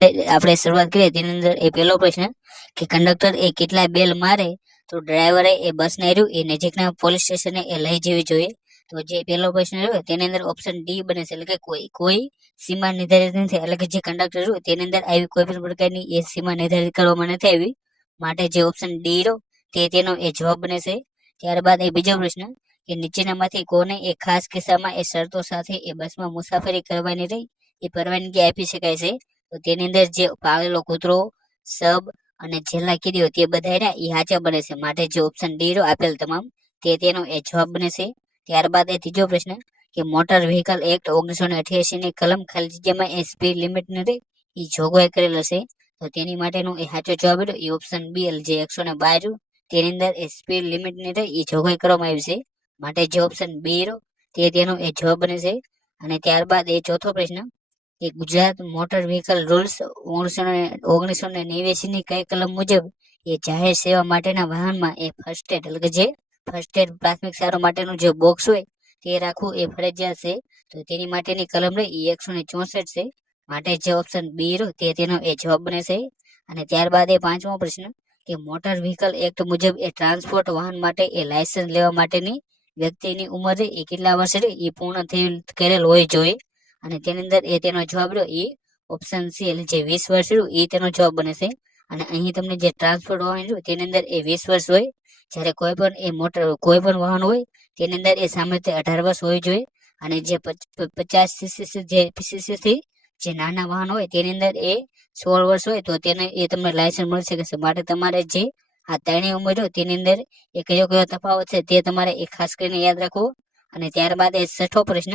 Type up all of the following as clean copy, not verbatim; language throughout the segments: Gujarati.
આપણે શરૂઆત કરીએ તેની અંદર એ પહેલો પ્રશ્ન કે કંડક્ટર એ કેટલા બેલ મારે તો ડ્રાઈવરે એ બસને રહ્યું એ નજીકના પોલીસ સ્ટેશને એ લઈ જવી જોઈએ. તો જે પહેલો પ્રશ્ન રહ્યો તેની અંદર ઓપ્શન ડી બને છે, એટલે કે કોઈ સીમા નિર્ધારિત નથી, એટલે કે જે કંડક્ટર રહ્યું તેની અંદર આવી કોઈ પણ પ્રકારની એ સીમા નિર્ધારિત કરવામાં નથી આવી, માટે જે ઓપ્શન ડી રહ્યો તેનો એ જવાબ બને છે. ત્યારબાદ એ બીજો પ્રશ્ન કે નીચેનામાંથી કોને એ ખાસ કિસ્સામાં એ શરતો સાથે એ બસમાં મુસાફરી કરવાની રહી એ પરવાનગી આપી શકાય છે. તો તેની અંદર જે પાળેલો કૂતરો, સબ અને છેલ્લા કીડીઓ તે બધા એ સાચા બને છે, માટે જે ઓપ્શન ડી રહ્યો આપેલ તમામ તેનો એ જવાબ બને છે. ત્યારબાદ એ ત્રીજો પ્રશ્ન કે મોટર વ્હીકલ એક્ટ 1988 ની કલમ ખાલી જગ્યામાં એ સ્પીડ લિમિટ ને એ જોગવાઈ કરેલો છે. તો તેની માટેનો એ સાચો જવાબ રહ્યો એ ઓપ્શન બી જે 112 તેની અંદર એ સ્પીડ લિમિટ ને એ જોગવાઈ કરવામાં આવી છે, માટે જે ઓપ્શન બી રહ્યો તેનો એ જવાબ બને છે. અને ત્યારબાદ એ ચોથો પ્રશ્ન કે ગુજરાત મોટર વ્હીકલ રૂલ્સ 1989 ની કઈ કલમ મુજબ એ જાહેર સેવા માટેના વાહનમાં એ ફર્સ્ટ એડ, એટલે કે જે ફર્સ્ટ એડ પ્રાથમિક સારવાર માટેનું જે બોક્સ હોય તે રાખવું એ ફરજિયાત છે. તો તેની માટેની કલમ રહી એ 164 છે, માટે જે ઓપ્શન બી રહ્યો તેનો એ જવાબ બને છે. અને ત્યારબાદ એ પાંચમો પ્રશ્ન કે મોટર વ્હીકલ એક્ટ મુજબ એ ટ્રાન્સપોર્ટ વાહન માટે એ લાયસન્સ લેવા માટેની વ્યક્તિની ઉંમર એ કેટલા વર્ષે એ પૂર્ણ કરેલ હોય જોઈએ, અને તેની અંદર એ તેનો જવાબ રહ્યો એ ઓપ્શન સી એટલે જે 20 વર્ષ રહ્યું એ તેનો જવાબ બને છે. અને અહીં તમને જે ટ્રાન્સપોર્ટ વાહન રહ્યું તેની અંદર એ 20 વર્ષ હોય, જ્યારે કોઈ પણ વાહન હોય તેની અંદર એ સામાન્ય 18 વર્ષ હોવી જોઈએ, અને જે 50 cc થી જે નાના વાહન હોય તેની અંદર એ 16 વર્ષ હોય તો તેને એ તમને લાયસન્સ મળી શકે છે. માટે તમારે જે આ ત્રણેય ઉંમર હોય તેની અંદર એ કયો તફાવત છે તે તમારે એ ખાસ કરીને યાદ રાખવો. અને ત્યારબાદ એ છઠ્ઠો પ્રશ્ન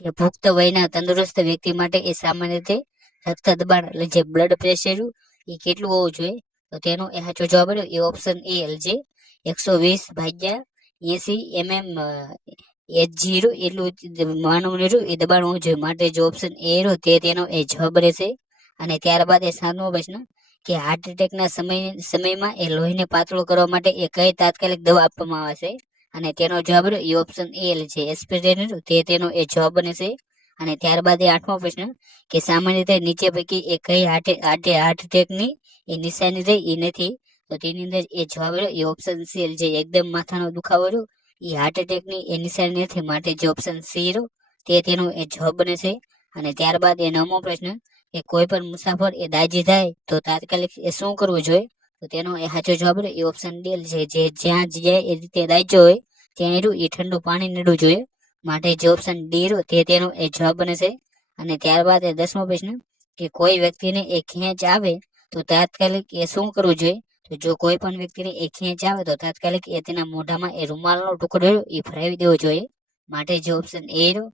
કે પુખ્ત વયના તંદુરસ્ત વ્યક્તિ માટે એ સામાન્ય રીતે રક્ત દબાણ એટલે જે બ્લડ પ્રેશર એ કેટલું હોવું જોઈએ, તો તેનો એ સાચો જવાબ રહ્યો એ ઓપ્શન એ જે 120/80 mm H0 એટલું માનવનું એ દબાણ હોવું જોઈએ, માટે જે ઓપ્શન એ રહ્યો તેનો એ જવાબ રહેશે. અને ત્યારબાદ એ સાતમો પ્રશ્ન કે હાર્ટ એટેકના સમયમાં એ લોહીને પાતળો કરવા માટે એ કઈ તાત્કાલિક દવા આપવામાં આવે છે, અને તેનો જવાબ રહ્યો એ ઓપ્શન એ છે એસ્પિરિન, તેનો એ જવાબ બને છે. અને ત્યારબાદ એ આઠમો પ્રશ્ન કે સામાન્ય રીતે નીચે પૈકી એ કઈ હાર્ટ એટેકની એ નિશાની રહી એ નથી, તો તેની અંદર એ જવાબ રહ્યો એ ઓપ્શન સી જે એકદમ માથાનો દુખાવો રહ્યો એ હાર્ટ એટેકની એ નિશાની નથી, માટે જે ઓપ્શન સી રહ્યો તેનો એ જવાબ બને છે. અને ત્યારબાદ એ નવમો પ્રશ્ન કે કોઈ પણ મુસાફર એ દાજી થાય તો તાત્કાલિક એ શું કરવું જોઈએ, તો તેનો એ સાચો જવાબ રહ્યો એ ઓપ્શન ડી જે જ્યાં જાય એ રીતે દાજ્યો હોય ત્યાં એ ઠંડુ પાણી નીડવું જોઈએ, માટે જે ઓપ્શન ડી રહ્યો તેનો એ જવાબ બને છે. અને ત્યારબાદ એ 10મો પ્રશ્ન કે કોઈ વ્યક્તિને એ ખેંચ આવે તો તાત્કાલિક એ શું કરવું જોઈએ, તો જો કોઈ પણ વ્યક્તિને એ ખેંચ આવે તો તાત્કાલિક એ તેના મોઢામાં એ રૂમાલનો ટુકડો એ ફરાવી દેવો જોઈએ, માટે જે ઓપ્શન એ રહ્યો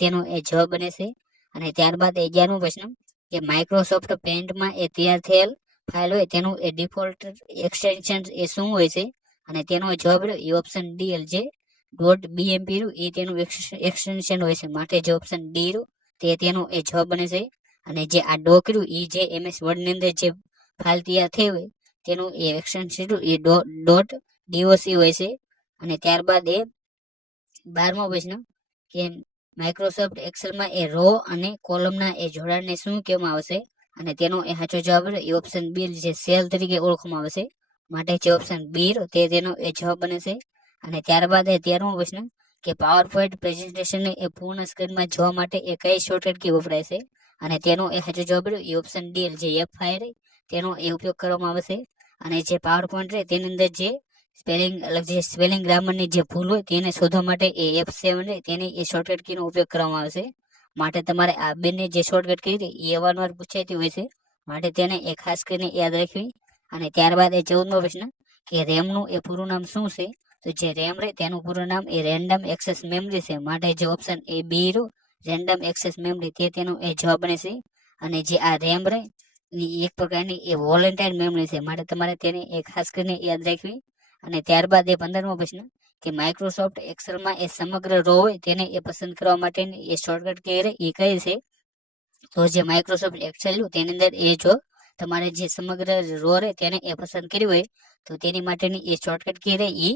તેનો એ જવાબ બને છે. અને ત્યારબાદ 11મો પ્રશ્ન કે માઇક્રોસોફ્ટ પેઇન્ટમાં એ તૈયાર થયેલ ફાઇલ હોય તેનું એ ડિફોલ્ટ એક્સટેન્શન એ શું હોય છે, અને તેનો જવાબ રહ્યો એ ઓપ્શન ડી જે .bmp એ તેનું એક્સટેન્શન હોય છે, માટે જે ઓપ્શન ડી રહ્યો તેનો એ જવાબ બને છે. અને જે આ ડોક રહ્યું એ જે MS વર્ડ ની અંદર જે ફાઇલ તૈયાર થઈ હોય તેનું એ એક્સટેન્શન એ .doc હોય છે. અને ત્યારબાદ એ 12મો પ્રશ્ન કે માઇક્રોસોફ્ટ એક્સેલમાં એ રો અને કોલમના એ જોડાણને શું કહેવામાં આવશે, અને તેનો એ સાચો જવાબ એ ઓપ્શન બી જે સેલ તરીકે ઓળખવામાં આવે છે, માટે જે ઓપ્શન બી તેનો એ જવાબ બને છે. અને ત્યારબાદ એ 13મો પ્રશ્ન કે પાવર પોઈન્ટ પ્રેઝન્ટેશન એ પૂર્ણ સ્ક્રીનમાં જોવા માટે એ કઈ શોર્ટકટ કી વપરાય છે, અને તેનો એ સાચો જવાબ એ ઓપ્શન ડી જે F5 તેનો એ ઉપયોગ કરવામાં આવે છે. અને જે પાવર પોઈન્ટ રહે તેની અંદર જે સ્પેલિંગ ગ્રામરની જે ભૂલ હોય તેને શોધવા માટે એ F7 તેની એ શોર્ટકટ કીનો ઉપયોગ કરવામાં આવે છે, માટે તમારે આ બંને જે શોર્ટકટ કી એ અવારનવાર પૂછાતી હોય છે, માટે તેને એ ખાસ કરીને યાદ રાખવી. અને ત્યારબાદ એ 14મો પ્રશ્ન કે રેમનું એ પૂરું નામ શું છે, તો જે રેમ રહે તેનું પૂરું નામ એ રેન્ડમ એક્સેસ મેમરી છે, માટે જે ઓપ્શન એ બી રહ્યો રેન્ડમ એક્સેસ મેમરી તેનો એ જવાબ બને છે. અને જે આ રેમ રહે એક પ્રકારની એ વોલેન્ટાઇર મેમરી છે, માટે તમારે તેને એ ખાસ કરીને યાદ રાખવી. અને ત્યારબાદ એ 15મો પ્રશ્ન કે માઇક્રોસોફ્ટ એક્સેલમાં એ સમગ્ર રો હોય તેને એ પસંદ કરવા માટેની એ શોર્ટકટ કી એ કઈ છે, તો જે માઇક્રોસોફ્ટ એક્સેલ તેની અંદર એ જો તમારે જે સમગ્ર રો રહે તેને એ પસંદ કરી હોય તો તેની માટેની એ શોર્ટકટ કી રહે એ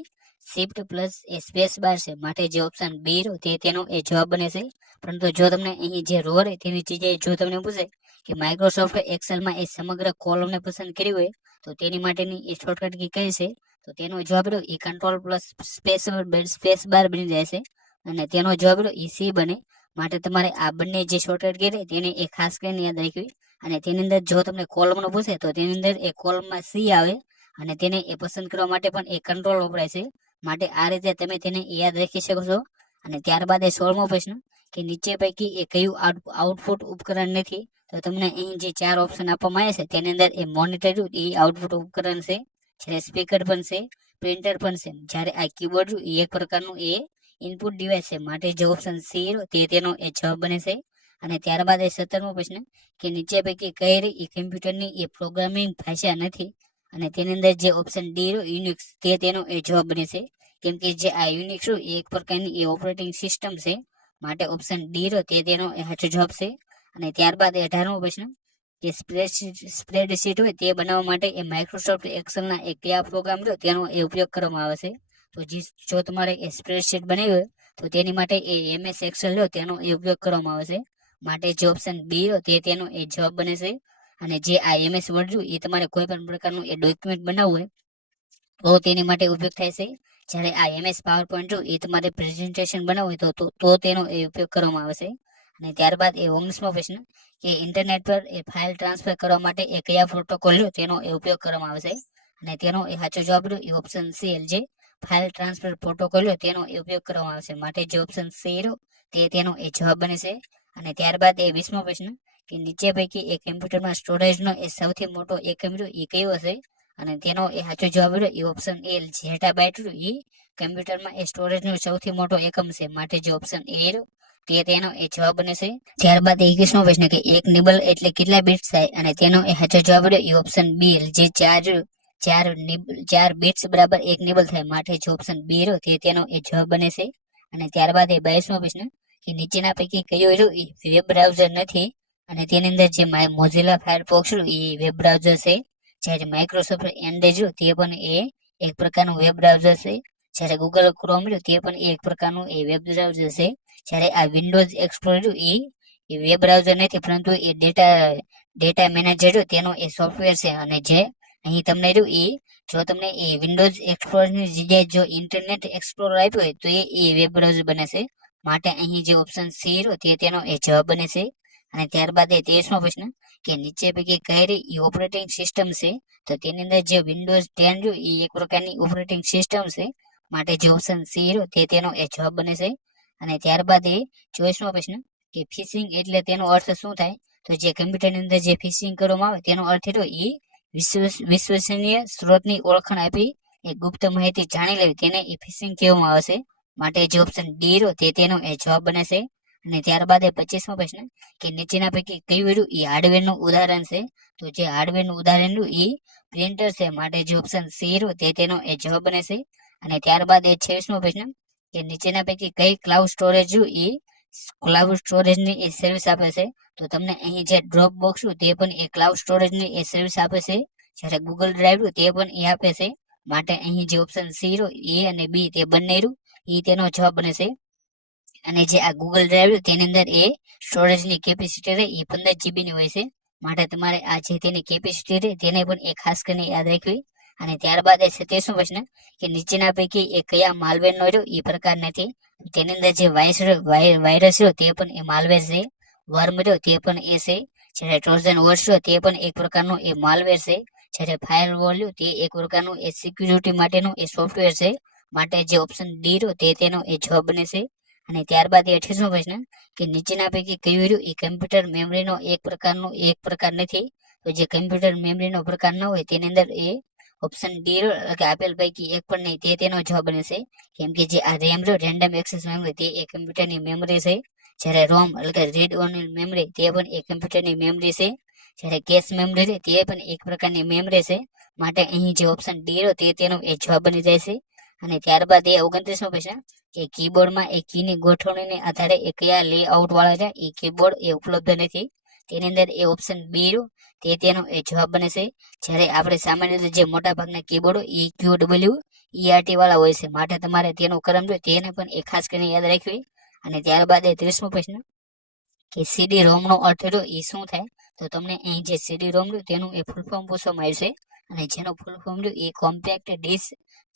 શિફ્ટ પ્લસ એ સ્પેસ બાર છે, માટે જે ઓપ્શન બી રહ્યો તેનો એ જવાબ બને છે. પરંતુ જો તમને અહીં જે રો રહે તેની જગ્યાએ જો તમને પૂછે કે માઇક્રોસોફ્ટ એક્સેલમાં એ સમગ્ર કોલમને પસંદ કરી હોય તો તેની માટેની એ શોર્ટકટ કી કઈ છે, તો તેનો જવાબ રહ્યો એ કંટ્રોલ પ્લસ સ્પેસ બાર બની જાય છે, અને તેનો જવાબ રહ્યો એ સી બને. માટે તમારે આ બંને જે શોર્ટકટ કી તેને એ ખાસ કરીને યાદ રાખવી. અને તેની અંદર જો તમને કોલમનો પૂછે તો તેની અંદર એ કોલમમાં સી આવે, અને તેને એ પસંદ કરવા માટે પણ એ કંટ્રોલ વપરાય છે. માટે આ રીતે તમે તેને યાદ રાખી શકો છો. અને ત્યારબાદ એ 16મો પ્રશ્ન કે નીચે પૈકી એ કયું આઉટપુટ ઉપકરણ નથી, તો તમને અહીં જે 4 ઓપ્શન આપવામાં આવ્યા છે તેની અંદર એ મોનિટર એ આઉટપુટ ઉપકરણ છે, જ્યારે સ્પીકર પણ છે, પ્રિન્ટર પણ છે, જ્યારે આ કીબોર્ડ એ એક પ્રકારનું એ ઇનપુટ ડિવાઇસ છે. માટે જે ઓપ્શન સી તે તેનો એ જવાબ બને છે. અને ત્યારબાદ એ 17મો પ્રશ્ન કે નીચે પૈકી કઈ એ કમ્પ્યુટરની એ પ્રોગ્રામિંગ ભાષા નથી, અને તેની અંદર જે ઓપ્શન ડી યુનિક્સ તે તેનો એ જવાબ બને છે. કેમ કે જે આ યુનિક્સ એ એક પ્રકારની એ ઓપરેટિંગ સિસ્ટમ છે. માટે ઓપ્શન ડી તે તેનો એ સાચો જવાબ છે. અને ત્યારબાદ 18મો પ્રશ્ન કે સ્પ્રેડશીટ હોય તે બનાવવા માટે એ માઇક્રોસોફ્ટ એક્સેલના એ કયા પ્રોગ્રામ તેનો એ ઉપયોગ કરવામાં આવે છે, તો જો તમારે એ સ્પ્રેડશીટ બનાવી હોય તો તેની માટે એ MS એક્સેલ તેનો એ ઉપયોગ કરવામાં આવે છે. માટે જે ઓપ્શન બી તે તેનો એ જવાબ બને છે. અને જે આ MS વર્ડ એ તમારે કોઈ પણ પ્રકારનું એ ડોક્યુમેન્ટ બનાવવું હોય તો તેની માટે ઉપયોગ થાય છે. જ્યારે આ MS પાવર પોઈન્ટ એ તમારે પ્રેઝન્ટેશન બનાવવું હોય તો તેનો એ ઉપયોગ કરવામાં આવે છે. અને ત્યારબાદ એ 19મો પ્રશ્ન કે ઇન્ટરનેટ પર એ ફાઇલ ટ્રાન્સફર કરવા માટે એ કયા પ્રોટોકોલ તેનો એ ઉપયોગ કરવામાં આવે છે, અને તેનો એ સાચો જવાબ એ ઓપ્શન સી જે ફાઇલ ટ્રાન્સફર પ્રોટોકોલ તેનો એ ઉપયોગ કરવામાં આવે છે. માટે જે ઓપ્શન સી તે તેનો એ જવાબ બને છે. અને ત્યારબાદ એ 20મો પ્રશ્ન કે નીચે પૈકી એ કમ્પ્યુટરમાં સ્ટોરેજનો એ સૌથી મોટો એકમ એ કયો હશે, અને તેનો એ સાચો જવાબ એ ઓપ્શન એ જેટાબાઇટ એ કમ્પ્યુટરમાં એ સ્ટોરેજનો સૌથી મોટો એકમ છે. માટે જે ઓપ્શન એ તેનો એ જવાબ બને છે. ત્યારબાદ 21મો પ્રશ્ન કે એક નિબલ એટલે કેટલા બિટ્સ થાય, અને તેનો એ સાચો જવાબ એ ઓપ્શન બી જે 4 બિટ્સ બરાબર એક નિબલ થાય. માટે જે ઓપ્શન બી તે તેનો એ જવાબ બને છે. અને ત્યારબાદ એ 22મો પ્રશ્ન કે નીચેના પૈકી કયો વેબ બ્રાઉઝર નથી, અને તેની અંદર જે મોઝિલા ફાયરફોક્સ એ વેબ બ્રાઉઝર છે, જ્યારે માઇક્રોસોફ્ટ એન્ડેજ તે પણ એ એક પ્રકારનું વેબ બ્રાઉઝર છે, જ્યારે ગૂગલ ક્રોમ તે પણ એક પ્રકારનું એ વેબ બ્રાઉઝર છે, જ્યારે આ વિન્ડોઝ એક્સપ્લોરર એ વેબ બ્રાઉઝર નથી પરંતુ એ ડેટા મેનેજર તેનો એ સોફ્ટવેર છે. અને જે અહીં તમને જો તમને એ વિન્ડોઝ એક્સપ્લોરર ની જગ્યાએ જો ઇન્ટરનેટ એક્સપ્લોરર આપ્યું હોય તો એ વેબ બ્રાઉઝર બને છે. માટે અહીં જે ઓપ્શન સી તે તેનો એ જવાબ બને છે. અને ત્યારબાદ એ 23મો પ્રશ્ન કે નીચે પૈકી કઈ ઓપરેટિંગ સિસ્ટમ છે, તો તેની અંદર જે વિન્ડોઝ 10 એ એક પ્રકારની ઓપરેટિંગ સિસ્ટમ છે. માટે જે ઓપ્શન સી તે તેનો એ જવાબ બને છે. અને ત્યારબાદ એ 24મો પ્રશ્ન કે ફિશિંગ એટલે તેનો અર્થ શું થાય, તો જે કમ્પ્યુટરની અંદર જે ફિશિંગ કરવામાં આવે તેનો અર્થ એ વિશ્વસનીય સ્ત્રોતની ઓળખાણ આપી એ ગુપ્ત માહિતી જાણી લેવી તેને એ ફિશિંગ કહેવામાં આવે છે. માટે જે ઓપ્શન ડી તે તેનો એ જવાબ બને છે. અને ત્યારબાદ એ 25મો પ્રશ્ન કે નીચેના પૈકી કયું એ હાર્ડવેરનું ઉદાહરણ છે, તો જે હાર્ડવેરનું ઉદાહરણ એ પ્રિન્ટર છે. માટે જે ઓપ્શન સી તે તેનો એ જવાબ બને છે. અને ત્યારબાદ એ 26મો પ્રશ્ન કે નીચેના પૈકી કઈ ક્લાઉડ સ્ટોરેજ ની એ સર્વિસ આપે છે, તો તમને અહીં જે ડ્રોપ બોક્સ તે પણ એ ક્લાઉડ સ્ટોરેજ ની એ સર્વિસ આપે છે, જ્યારે ગૂગલ ડ્રાઈવ તે પણ એ આપે છે. માટે અહીં જે ઓપ્શન સી એ અને બી તે બંને એ તેનો જવાબ બને છે. અને જે આ ગૂગલ ડ્રાઈવ તેની અંદર એ સ્ટોરેજ ની કેપેસિટી એ 15 GB ની હોય છે. માટે તમારે આ જે તેની કેપેસિટી તેને પણ એ ખાસ કરીને યાદ રાખવી. અને ત્યારબાદ એ 27મો પ્રશ્ન કે નીચેના પૈકી એ કયા માલવેર નો એ પ્રકાર નથી, તેની અંદર જે વાયરસ તે પણ એ માલવેર છે, વર્મ તે પણ એ છે, જ્યારે ટ્રોજન હોર્સ તે પણ એક પ્રકારનો એ માલવેર છે, જ્યારે ફાયરવોલ તે એક પ્રકારનું એ સિક્યુરિટી માટેનું એ સોફ્ટવેર છે. માટે જે ઓપ્શન ડી તે તેનો એ જવાબ બને છે. અને ત્યારબાદ 28મો પ્રશ્ન કે નીચેના પૈકી કયું એ કમ્પ્યુટર મેમરીનો એક પ્રકાર નથી, તો જે કમ્પ્યુટર મેમરીનો પ્રકાર ન હોય તેની અંદર એ ઓપ્શન ડી કે આપેલ પૈકી એક પણ નહીં તે તેનો જવાબ બને છે. કેમ કે જે આ રેમ રેન્ડમ એક્સેસ મેમરી તે એ કમ્પ્યુટરની મેમરી છે, જ્યારે રોમ એટલે કે રીડ ઓનલી મેમરી તે પણ એ કમ્પ્યુટરની મેમરી છે, જ્યારે કેશ મેમરી તે પણ એક પ્રકારની મેમરી છે. માટે અહીં જે ઓપ્શન ડી તે તેનો એ જવાબ બની જાય છે. અને ત્યારબાદ એ 29મો પ્રશ્ન કે કીબોર્ડમાં એ કીની ગોઠવણીને આધારે એ કયા લેઆઉટ વાળા છે એ કીબોર્ડ એ ઉપલબ્ધ નથી, તેની અંદર એ ઓપ્શન બી તે તેનો એ જવાબ બને છે. જ્યારે આપણે સામાન્ય રીતે જે મોટા ભાગના કીબોર્ડો EQWERT વાળા હોય છે. માટે તમારે તેનો ક્રમ તેને પણ એ ખાસ કરીને યાદ રાખવી. અને ત્યારબાદ એ 30મો પ્રશ્ન કે સીડી રોમ નો અર્થ રહ્યો એ શું થાય, તો તમને અહીં જે સીડી રોમ રહ્યું તેનું એ ફૂલ ફોર્મ પૂછવામાં આવ્યું છે, અને જેનો ફૂલ ફોર્મ રહ્યું એ compact disc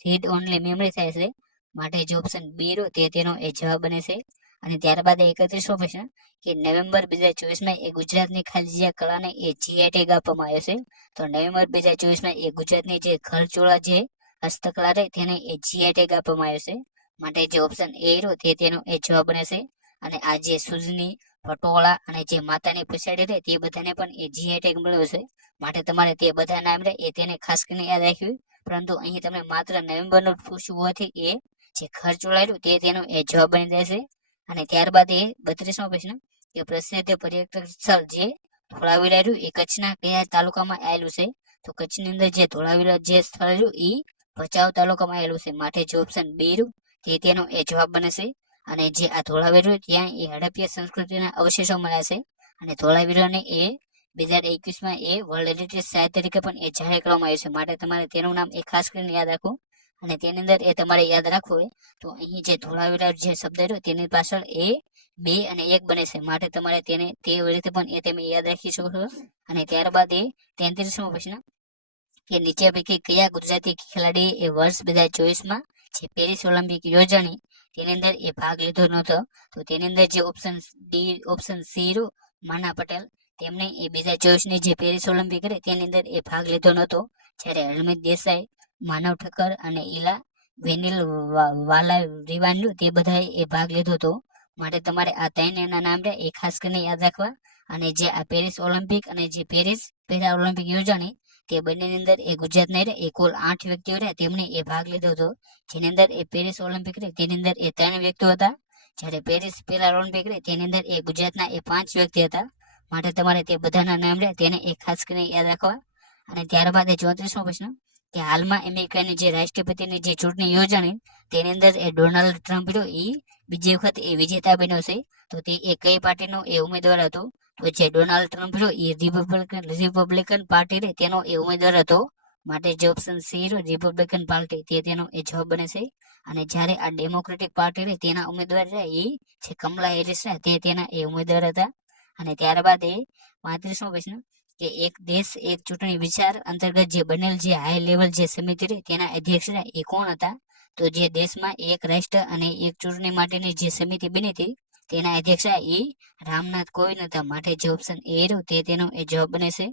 read only memory થાય છે, માટે જે ઓપ્શન બી રહ્યો તે તેનો એ જવાબ બને છે. અને ત્યારબાદ 31મો પ્રશ્ન કે નવેમ્બર 2024માં એ ગુજરાતની ખાલી જગ્યા કળાને એ જીઆઈ ટેગ આપવામાં આવ્યો છે, તો નવેમ્બર 2024માં એ ગુજરાતની જે ઘરચોળા જે હસ્તકલા રહે તેને એ જીઆઈ ટેગ આપવામાં આવ્યો છે, માટે જે ઓપ્શન એ રહ્યો તે તેનો એ જવાબ બને છે. અને આ જે સુજની પટોળા અને જે માતાની પછાડી રહે તે બધાને પણ એ જીઆઈ ટેગ મળ્યો છે, માટે તમારે તે બધા નામ રહે એ તેને ખાસ કરીને યાદ રાખ્યું. પરંતુ અહીં તમે માત્ર નવેમ્બરનું પૂછ્યું હોવાથી એ જે ખર્ચોળા રહ્યું તે તેનો એ જવાબ બની રહેશે. અને ત્યારબાદ એ 32મો પ્રશ્ન કે પ્રસિદ્ધ પર્યટક સ્થળ જે ધોળાવીરા રહ્યું એ કચ્છના કયા તાલુકામાં આવેલું છે, તો કચ્છની અંદર જે ધોળાવીરા જે સ્થળ રહ્યું એ ભચાઉ તાલુકામાં આવેલું છે, માટે જે ઓપ્શન બી રહ્યું તે તેનો એ જવાબ બને છે. અને જે આ ધોળાવીરા ત્યાં એ હડપ્પા સંસ્કૃતિના અવશેષો મળ્યા છે, અને ધોળાવીરાને એ 2021માં એ વર્લ્ડ હેરિટેજ સાઇટ તરીકે પણ એ જાહેર કરવામાં આવ્યું છે, માટે તમારે તેનું નામ એ ખાસ કરીને યાદ રાખવું. અને તેની અંદર એ તમારે યાદ રાખવું હોય તો અહીં જે ધોળાવીરા જે શબ્દ રહ્યો તેની પાછળ એ 2 અને 1 બને છે, માટે તમારે તેને તે રીતે પણ એ તમે યાદ રાખી શકો છો. અને ત્યારબાદ એ 33મો પ્રશ્ન કે નીચે પૈકી કયા ગુજરાતી ખેલાડીએ એ વર્ષ 2024માં જે પેરિસ ઓલિમ્પિક યોજાણી તેની અંદર એ ભાગ લીધો નહોતો, તો તેની અંદર જે ઓપ્શન સી રહ્યું માના પટેલ તેમને એ 2024ની જે પેરિસ ઓલિમ્પિક રહી તેની અંદર એ ભાગ લીધો નહોતો, જ્યારે હરમિત દેસાઈ, માનવ ઠક્કર અને ઈલા વેનિલ વાલા રીવાન્યુ તે બધાએ એ ભાગ લીધો હતો, માટે તમારે આ 3 એના નામ રહે એ ખાસ કરીને યાદ રાખવા. અને જે આ પેરિસ ઓલિમ્પિક અને જે પેરિસ પેરા ઓલિમ્પિક યોજાણી તે બંનેની અંદર એ ગુજરાતના રહે એ કુલ 8 વ્યક્તિઓ રહ્યા તેમને એ ભાગ લીધો હતો, જેની અંદર એ પેરિસ ઓલિમ્પિક રહે તેની અંદર એ 3 વ્યક્તિઓ હતા, જ્યારે પેરિસ પેરા ઓલિમ્પિક રહે તેની અંદર એ ગુજરાતના એ 5 વ્યક્તિ હતા, માટે તમારે તે બધાના નામ રહે તેને એ ખાસ કરીને યાદ રાખવા. અને ત્યારબાદ એ 34મો પ્રશ્ન કે હાલમાં અમેરિકાની જે રાષ્ટ્રપતિની જે ચૂંટણી યોજાણી તેની અંદર એ ડોનાલ્ડ ટ્રમ્પ રહ્યો એ બીજી વખત એ વિજેતા બન્યો છે, તો તે એ કઈ પાર્ટીનો એ ઉમેદવાર હતો, તો જે ડોનાલ્ડ ટ્રમ્પ રહ્યો એ રિપબ્લિકન પાર્ટી રહે તેનો એ ઉમેદવાર હતો, માટે જે ઓપ્શન સી રહ્યો રિપબ્લિકન પાર્ટી તે તેનો એ જવાબ બને છે. અને જ્યારે આ ડેમોક્રેટિક પાર્ટી રહે તેના ઉમેદવાર રહ્યા એ જે કમલા હેરિસ રહ્યા તે તેના એ ઉમેદવાર હતા. અને ત્યારબાદ એ 35મો પ્રશ્ન કે એક દેશ એક ચૂંટણી વિચાર અંતર્ગત જે બનેલ જે હાઈ લેવલ જે સમિતિ રહે તેના અધ્યક્ષ એ કોણ હતા, તો જે દેશમાં એક રાષ્ટ્ર અને એક ચૂંટણી માટેની જે સમિતિ બની હતી તેના અધ્યક્ષ એ રામનાથ કોવિંદ હતા, માટે જે ઓપ્શન એ રહ્યો તે તેનો એ જવાબ બને છે.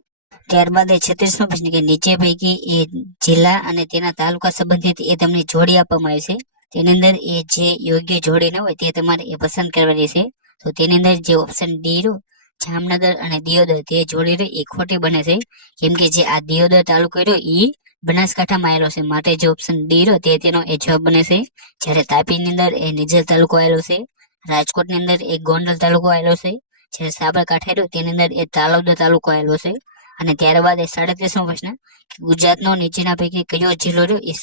ત્યારબાદ એ 36મો પ્રશ્ન કે નીચે પૈકી એ જિલ્લા અને તેના તાલુકા સંબંધિત એ તમને જોડી આપવામાં આવી છે, તેની અંદર એ જે યોગ્ય જોડી ન હોય તે તમારે એ પસંદ કરવાની છે, તો તેની અંદર જે ઓપ્શન ડી રહ્યો જામનગર અને દિયોદર તે જોડી રહી એ ખોટી બને છે, કેમ કે જે આ દિયોદર તાલુકો રહ્યો એ બનાસકાંઠામાં આવેલો છે, માટે જે ઓપ્શન ડી રહ્યો તે તેનો એ જવાબ બને છે. જ્યારે તાપીની અંદર એ નિઝર તાલુકો આવેલો છે, રાજકોટની અંદર એ ગોંડલ તાલુકો આવેલો છે, જ્યારે સાબરકાંઠા રહ્યો તેની અંદર એ તાલોદર તાલુકો આવેલો છે. અને ત્યારબાદ એ 37મો પ્રશ્ન ગુજરાતનો નીચેના પૈકી કયો જિલ્લો રહ્યો એ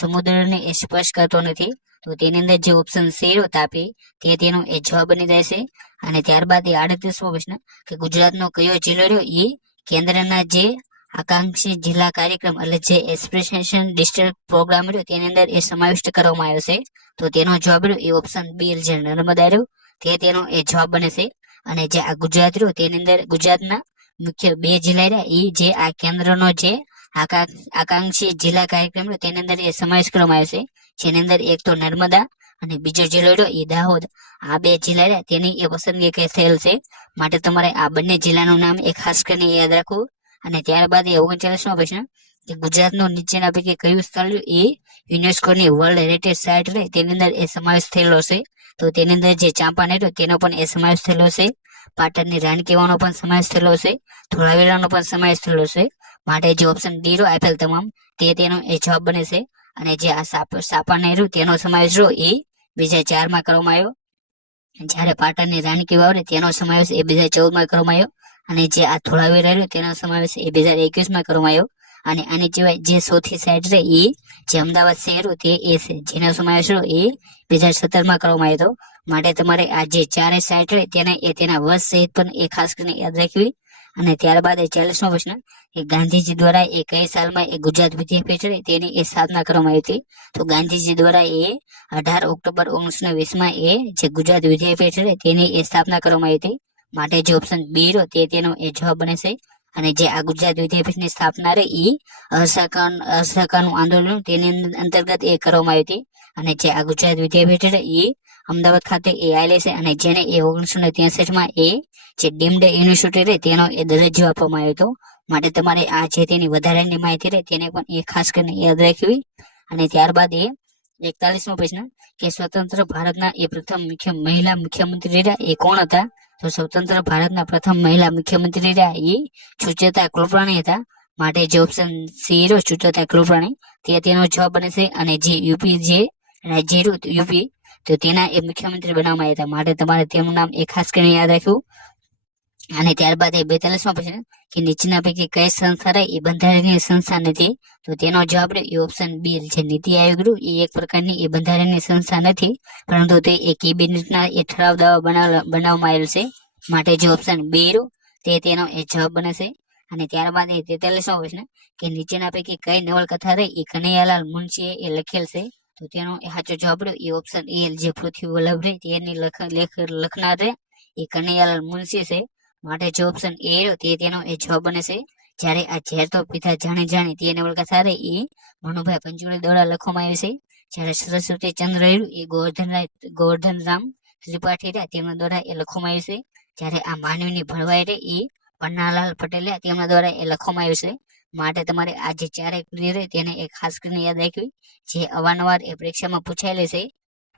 સમુદ્રને એ સ્પર્શ કરતો નથી, તો તેની અંદર જે ઓપ્શન સી રહ્યો તાપી તે તેનો એ જવાબ બની જાય છે. અને ત્યારબાદ એ 38મો પ્રશ્ન કે ગુજરાતનો કયો જિલ્લો રહ્યો એ કેન્દ્રના જે આકાંક્ષી જિલ્લા કાર્યક્રમ એટલે જે એસ્પિરેશન ડિસ્ટ્રિક્ટ પ્રોગ્રામ રહ્યો તેની અંદર એ સમાવિષ્ટ કરવામાં આવ્યો છે, તો તેનો જવાબ રહ્યો એ ઓપ્શન બી જે નર્મદા રહ્યો તે તેનો એ જવાબ બને છે. અને જે આ ગુજરાત રહ્યો તેની અંદર ગુજરાતના મુખ્ય 2 જિલ્લા રહ્યા એ જે આ કેન્દ્રનો જે આકાંક્ષી જિલ્લા કાર્યક્રમ રહ્યો તેની અંદર એ સમાવેશ કરવામાં આવ્યો છે, જેની અંદર એક તો નર્મદા અને બીજો જિલ્લો રહ્યો એ દાહોદ, આ 2 જિલ્લા રહ્યા તેની એ પસંદગી થયેલ છે, માટે તમારે આ બંને જિલ્લાનું નામ એ ખાસ કરીને યાદ રાખવું. અને ત્યારબાદ એ 39મો પ્રશ્ન કે ગુજરાતનું નીચેના પૈકી કયું સ્થળ એ યુનેસ્કોની વર્લ્ડ હેરિટેજ સાઇટ રહે તેની અંદર એ સમાવેશ થયેલો છે, તો તેની અંદર જે ચાંપાનેર તેનો પણ એ સમાવેશ થયેલો છે, પાટણની રાણકીવાનો પણ સમાવેશ થયેલો છે, ધોળાવીરાનો પણ સમાવેશ થયેલો છે, માટે જે ઓપ્શન ડી રહ્યો આપેલ તમામ તે તેનો એ જવાબ બને છે. અને જે આ સાપાનેર તેનો સમાવેશ રહ્યો એ 2004માં કરવામાં આવ્યો, જ્યારે પાટણની રાણકી વાવ તેનો સમાવેશ એ 2014માં કરવામાં આવ્યો, અને જે આ ધોળાવીરા રહ્યો તેનો સમાવેશ એ 2021માં કરવામાં આવ્યો. અને આની સિવાય જે ચોથી સાઇટ છે એ જે અમદાવાદ શહેર તે એ છે જેનો સમાવેશ રહ્યો એ 2017માં કરવામાં આવ્યો હતો, માટે તમારે આ જે 4 સાઇટ રહે તેને એ તેના વર્ષ સહિત પણ એ ખાસ કરીને યાદ રાખવી. અને ત્યારબાદ એ 40મો પ્રશ્ન કે ગાંધીજી દ્વારા એ કઈ સાલમાં એ ગુજરાત વિદ્યાપીઠ છે તેની એ સ્થાપના કરવામાં આવી હતી? તો ગાંધીજી દ્વારા એ 18 ઓક્ટોબર 1920માં એ જે ગુજરાત વિદ્યાપીઠ છે તેની એ સ્થાપના કરવામાં આવી હતી. માટે જે ઓપ્શન બી રહ્યો તેનો એ જવાબ બને છે. અને જે આ ગુજરાત વિદ્યાપીઠની સ્થાપના રહી એ અસહકારનું આંદોલન તેની અંતર્ગત એ કરવામાં આવી હતી. અને જે આ ગુજરાત વિદ્યાપીઠ છે એ અમદાવાદ ખાતે એ આવેલી છે અને જેને એ 1963માં એ જે ડીમ્ડ યુનિવર્સિટી રહે તેનો એ દરજ્જો આપવામાં આવ્યો હતો. માટે તમારે આ છે તેની વધારાની માહિતી રહે તેને પણ એ ખાસ કરીને યાદ રાખવી. અને ત્યારબાદ એ 41મો પ્રશ્ન કે સ્વતંત્ર ભારતના એ પ્રથમ મહિલા મુખ્યમંત્રી રહ્યા એ કોણ હતા? તો સ્વતંત્ર ભારતના પ્રથમ મહિલા મુખ્યમંત્રી રહ્યા એ સુચેતા કૃપલાણી હતા. માટે જે ઓપ્શન સી રહ્યો સુચેતા કૃપલાણી તેનો જવાબ બને છે. અને જે યુપી જે રાજ્ય યુપી તો તેના એ મુખ્યમંત્રી બનાવવામાં આવ્યા હતા. માટે તમારે તેમનું નામ એ ખાસ કરીને યાદ રાખવું. અને ત્યારબાદ એ 42મો પ્રશ્ન કે નીચેના પૈકી કઈ સંસ્થા રહે એ બંધારણીય સંસ્થા નથી? તો તેનો જવાબ એ ઓપ્શન બી જે નીતિ આયોગ એ એક પ્રકારની એ બંધારણીય સંસ્થા નથી, પરંતુ તે એ કેબિનેટના એ ઠરાવ દ્વારા બનાવવામાં આવેલ છે. માટે જે ઓપ્શન બી તેનો એ જવાબ બને છે. અને ત્યારબાદ એ 43મો પ્રશ્ન કે નીચેના પૈકી કઈ નવલકથા રહે એ કનૈયાલાલ મુનશીએ એ લખેલ છે? તો તેનો એ સાચો જવાબ એ ઓપ્શન એ જે પૃથ્વી વલ્લભ રહે તેની લખનાર રહે એ કનૈયાલાલ મુનશી છે. માટે જે ઓપ્શન એ તેનો એ જવાબ બને છે. જ્યારે આ ઝેર તો પીધા જાણી તે નવલકથા રહે એ મનુભાઈ પંચોળી દ્વારા લખવામાં આવી છે. જ્યારે સરસ્વતી ચંદ્ર એ ગોવર્ધન રામ ત્રિપાઠી રહ્યા તેમના દ્વારા એ લખવામાં આવ્યું છે. જ્યારે આ માનવીની ભળવાઈ રહે એ પન્નાલાલ પટેલ તેમના દ્વારા એ લખવામાં આવ્યું છે. માટે તમારે આ જે ચારે કૃતિ રહે તેને એ ખાસ કરીને યાદ રાખવી, જે અવારનવાર એ પરીક્ષામાં પૂછાયેલી છે.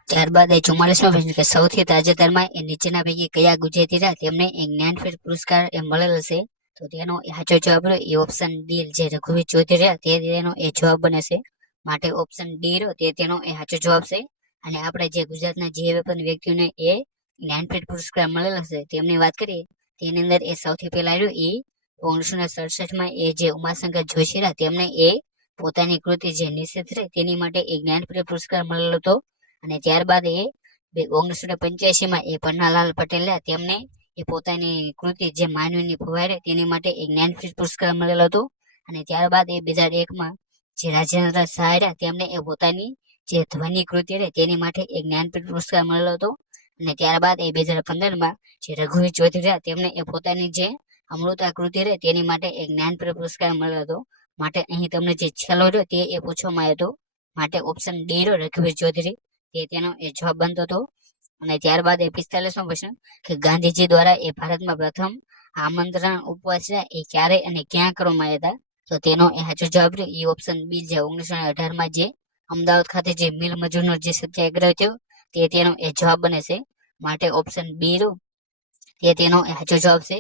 ત્યારબાદ એ 44મો પ્રશ્ન કે સૌથી તાજેતરમાં એ નીચેના પૈકી કયા ગુજરાતી રહ્યા તેમને એ જ્ઞાનપીઠ પુરસ્કાર એ મળેલ છે? તો તેનો સાચો જવાબ એ ઓપ્શન ડી જે રઘુવીર ચૌધરી રહ્યા તેનો એ જવાબ બને છે. માટે ઓપ્શન ડી તેનો એ સાચો જવાબ છે. અને આપણે જે ગુજરાતના જે પણ વ્યક્તિઓને એ જ્ઞાનપીઠ પુરસ્કાર મળેલા છે તેમની વાત કરીએ તેની અંદર એ સૌથી પહેલા આવ્યો એ 1967માં એ જે ઉમાશંકર જોશી રહ્યા તેમને એ પોતાની કૃતિ જે નિષેધ રહે તેની માટે એ જ્ઞાનપીઠ પુરસ્કાર મળેલો હતો. અને ત્યારબાદ એ 1985માં એ પન્નાલાલ પટેલ તેમને એ પોતાની કૃતિ જે માનવીની ભવાઈ તેની માટે એક જ્ઞાનપીઠ પુરસ્કાર મળેલો હતો. અને ત્યારબાદ એ 2001માં જે રાજેન્દ્ર સહાય તેમને એ પોતાની જે ધ્વનિ કૃતિ રહે તેની માટે એક જ્ઞાનપીઠ પુરસ્કાર મળેલો હતો. અને ત્યારબાદ એ 2015માં જે રઘુવીર ચૌધરી તેમને એ પોતાની જે અમૃતા કૃતિ રહે તેની માટે એક જ્ઞાનપીઠ પુરસ્કાર મળેલો હતો. માટે અહીં તમને જે છેલ્લો રહ્યો તે એ પૂછવામાં આવ્યો હતો. માટે ઓપ્શન ડી રઘુવીર ચૌધરી તેનો એ જવાબ બનતો હતો. અને ત્યારબાદ એ 45મો પ્રશ્ન કે ગાંધીજી દ્વારા એ ભારતમાં પ્રથમ આમંત્રણ ઉપવાસ એ ક્યારે અને ક્યાં કરવામાં આવ્યા હતા? તો તેનો એ સાચો જવાબ એ ઓપ્શન બી જે 1918માં જે અમદાવાદ ખાતે જે મિલ મજૂરનો જે સત્યાગ્રહ થયો તેનો એ જવાબ બને છે. માટે ઓપ્શન બી તેનો એ સાચો જવાબ છે.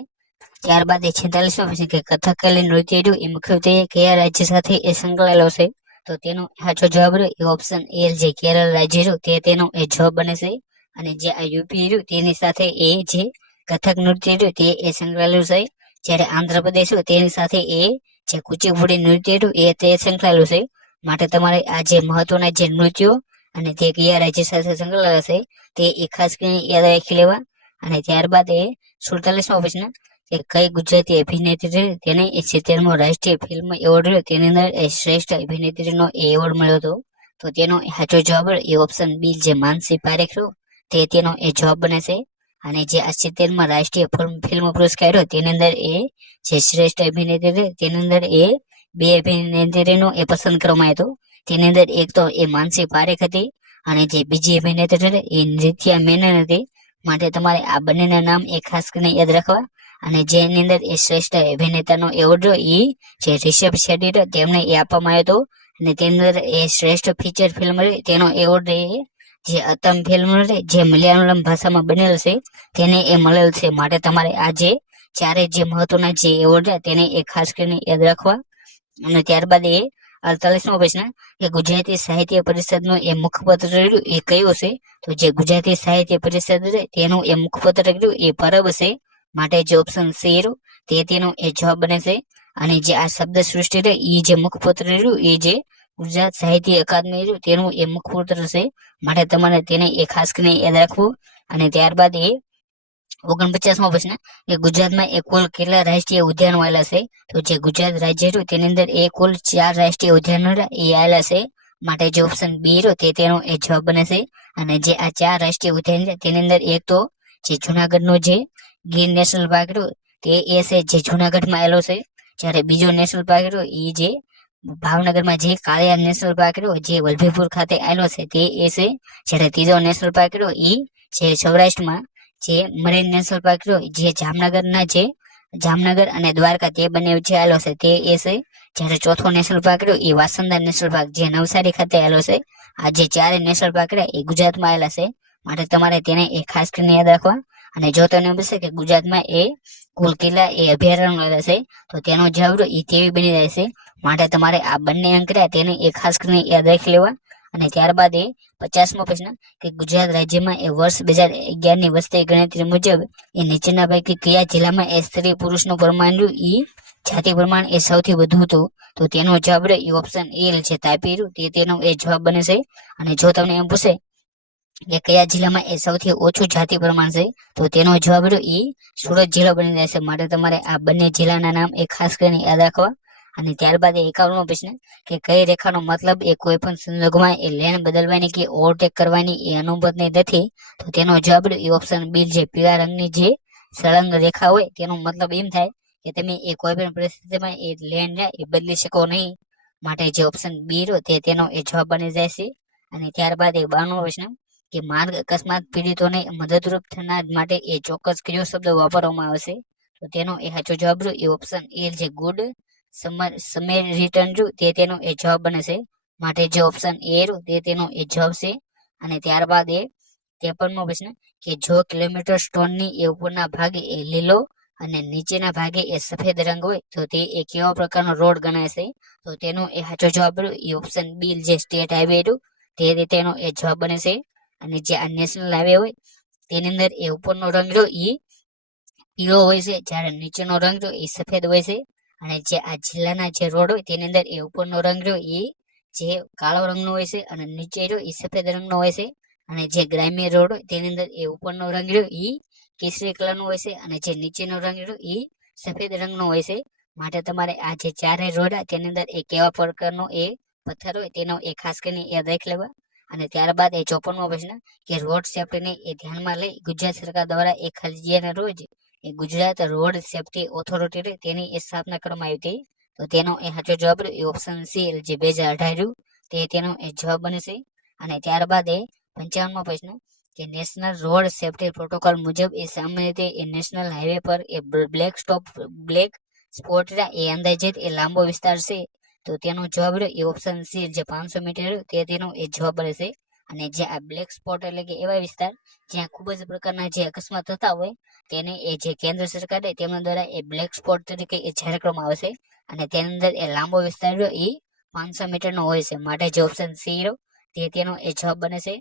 ત્યારબાદ એ 46મો પ્રશ્ન કે કથકલી નૃત્ય એ મુખ્યત્વે કયા રાજ્ય સાથે એ સંકળાયેલો છે? તો તેનો સાચો જવાબ એ ઓપ્શન એ જે કેરળ રાજ્ય તેનો એ જવાબ બને છે. અને જે આ યુપી તેની સાથે એ જે કથક નૃત્ય તે એ સંકળાયેલું છે. જ્યારે આંધ્રપ્રદેશ તેની સાથે એ જે કુચીપુડી નૃત્ય એ તે સંકળાયેલું છે. માટે તમારે આ જે મહત્વના જે નૃત્યો અને તે કયા રાજ્ય સાથે સંકળાયેલા છે તે એ ખાસ કરીને યાદ રાખી લેવા. અને ત્યારબાદ એ 47મો પ્રશ્ન કે કઈ ગુજરાતી અભિનેત્રી તેને 70મો રાષ્ટ્રીય ફિલ્મ એવોર્ડ તેની અંદર શ્રેષ્ઠ અભિનેત્રીનો એવોર્ડ મળ્યો હતો? તો તેનો સાચો જવાબ એ ઓપ્શન બી જે માનસી પારેખ તેનો એ જવાબ બને છે. અને જે આ 70મા રાષ્ટ્રીય ફિલ્મ પુરસ્કાર તેની અંદર એ જે શ્રેષ્ઠ અભિનેત્રી તેની અંદર એ 2 અભિનેત્રીનો એ પસંદ કરવામાં આવ્યો હતો. તેની અંદર એક તો એ માનસી પારેખ હતી અને જે બીજી અભિનેત્રી એ નૃત્યા મેનન હતી. માટે તમારે આ બંનેના નામ એ ખાસ કરીને યાદ રાખવા. અને જેની અંદર એ શ્રેષ્ઠ અભિનેતાનો એવોર્ડ એ જે રિષભ શેટ્ટી તેમને એ આપવામાં આવ્યો હતો. અને તેની અંદર એ શ્રેષ્ઠ ફીચર ફિલ્મ તેનો એવોર્ડ એ જે અતમ ફિલ્મ જે મલયાલમ ભાષામાં બનેલ છે તેને એ મળેલ છે. માટે તમારે આ જે ચારે જે મહત્વના જે એવોર્ડ તેને એ ખાસ કરીને યાદ રાખવા. અને ત્યારબાદ એ 48મો પ્રશ્ન કે ગુજરાતી સાહિત્ય પરિષદનો એ મુખપત્ર એ કયો છે? તો જે ગુજરાતી સાહિત્ય પરિષદ તેનું એ મુખપત્ર એ પરબ છે. માટે જે ઓપ્શન સી તેનો એ જવાબ બને છે. અને જે આ શબ્દ સૃષ્ટિ એ જે મુખપત્ર એ જે ગુજરાત સાહિત્ય અકાદમી તેનું એ મુખપત્ર છે. માટે તમારે તેને એ ખાસ કરીને યાદ રાખવું. અને ત્યારબાદ એ 49મો પ્રશ્ન કે ગુજરાતમાં કુલ કેટલા રાષ્ટ્રીય ઉદ્યાનો આવેલા છે? તો જે ગુજરાત રાજ્ય રહ્યું તેની અંદર કુલ 4 રાષ્ટ્રીય ઉદ્યાનો આવેલા છે. માટે જે ઓપ્શન બી રહ્યો તેનો જવાબ બને છે. અને જે આ 4 રાષ્ટ્રીય ઉદ્યાન છે તેની અંદર એક તો જે જુનાગઢનો જે ગીર નેશનલ પાર્ક રહ્યો તે છે જે જુનાગઢમાં આવેલો છે. જ્યારે બીજો નેશનલ પાર્ક રહ્યો એ જે ભાવનગરમાં જે કાળિયાર નેશનલ પાર્ક રહ્યો જે વલભીપુર ખાતે આવેલો છે તે છે. જ્યારે ત્રીજો નેશનલ પાર્ક રહ્યો એ જે સૌરાષ્ટ્રમાં જે મરીન નેશનલ પાર્ક રહ્યો જે જામનગર અને દ્વારકા તે બંને વચ્ચે આવેલો છે તે છે. જ્યારે ચોથો નેશનલ પાર્ક રહ્યો એ વાસંદા નેશનલ પાર્ક જે નવસારી ખાતે આવેલો છે. આ જે 4 નેશનલ પાર્ક રહ્યા એ ગુજરાતમાં આવેલા છે. માટે તમારે તેને ખાસ કરીને યાદ રાખવા. અને જો તમને પૂછે કે ગુજરાતમાં કુલ કેટલા અભયારણ્યો આવેલા છે તો તેનો જવાબ એ તેવી બની જાય છે. માટે તમારે આ બંને અંક રહ્યા તેને ખાસ કરીને યાદ રાખી લેવા. અને ત્યારબાદ 50મો પ્રશ્ન કે ગુજરાત રાજ્યમાં વર્ષ 2011 ની વસ્તી ગણતરી મુજબ નીચેના પૈકી કયા જિલ્લામાં સ્ત્રી પુરુષનું પ્રમાણ જાતિ પ્રમાણ સૌથી વધુ હતું? તો તેનો જવાબ ઓપ્શન એ છે તાપી તેનો જવાબ બને છે. અને જો તમને એમ પૂછે કે કયા જિલ્લામાં સૌથી ઓછું જાતિ પ્રમાણ છે તો તેનો જવાબ સુરત જિલ્લો બની જાય છે. માટે તમારે આ બંને જિલ્લાના નામ ખાસ કરીને યાદ રાખવા. અને ત્યારબાદ 51મો પ્રશ્ન કે કઈ રેખાનો મતલબ કોઈ પણ સંજોગમાં લેન બદલવાની કે ઓવરટેક કરવાની અનુમતિ નથી? તો તેનો જવાબ ઓપ્શન બી જે પીળા રંગની જે સળંગ રેખા હોય તેનો મતલબ એમ થાય કે તમે કોઈ પણ પરિસ્થિતિમાં લેન બદલી શકો નહીં. માટે જે ઓપ્શન બી તેનો જવાબ બની જાય છે. અને ત્યારબાદ 52મો પ્રશ્ન કે માર્ગ અકસ્માત પીડિતોને મદદરૂપ થનાર માટે ચોક્કસ કયો શબ્દ વાપરવામાં આવશે? તો તેનો સાચો જવાબ ઓપ્શન એ જે ગુડ સમેરિટન તેનો જવાબ બને છે. માટે જે ઓપ્શન એ તેનો જવાબ છે. અને ત્યારબાદ 53મો પ્રશ્ન કે જો કિલોમીટર સ્ટોનની ઉપરના ભાગે લીલો અને નીચેના ભાગે સફેદ રંગ હોય તો તે કેવા પ્રકારનો રોડ ગણાય છે? તો તેનો સાચો જવાબ ઓપ્શન બી જે સ્ટેટ હાઈવે તેનો જવાબ બને છે. અને જે આ નેશનલ હાઈવે હોય તેની અંદર ઉપરનો રંગ પીળો હોય છે જ્યારે નીચેનો રંગ સફેદ હોય છે. અને જે આ જિલ્લાના જે રોડ હોય તેની અંદર ઉપરનો રંગ જે કાળો રંગનો હોય છે અને નીચે સફેદ રંગનો હોય છે. અને જે ગ્રામ્ય રોડ હોય તેની અંદર ઉપરનો રંગ કેસરી કલરનો હોય છે અને જે નીચેનો રંગ સફેદ રંગનો હોય છે. માટે તમારે આ જે 4 રોડ તેની અંદર કેવા પ્રકારનો પથ્થર હોય તેનો ખાસ કરીને યાદ રાખી લેવા. અને ત્યારબાદ 54મો પ્રશ્ન કે રોડ સેફ્ટીને ધ્યાનમાં લઈ ગુજરાત સરકાર દ્વારા ખલજીયાના રોજ ગુજરાત રોડ સેફ્ટી ઓથોરિટી તેની સ્થાપના કરવામાં આવી હતી. તો તેનો સાચો જવાબ ઓપ્શન સી જે 2018 તેનો જવાબ બને છે. અને ત્યારબાદ 55મો પ્રશ્ન કે નેશનલ રોડ સેફ્ટી પ્રોટોકોલ મુજબ સામાન્ય રીતે નેશનલ હાઈવે પર બ્લેક સ્પોટ અંદાજિત લાંબો વિસ્તાર છે. તો તેનો જવાબ ઓપ્શન સી જે 500 મીટર તેનો જવાબ બને છે. અને જે આ બ્લેક સ્પોટ એટલે કે એવા વિસ્તાર જ્યાં ખૂબ જ પ્રકારના જે અકસ્માત થતા હોય તેને જે કેન્દ્ર સરકાર તેમના દ્વારા બ્લેક સ્પોટ તરીકે જાહેર કરવામાં આવે છે. અને તેની અંદર લાંબો વિસ્તાર 500 મીટરનો હોય છે. માટે જે ઓપ્શન સી તેનો જવાબ બને છે.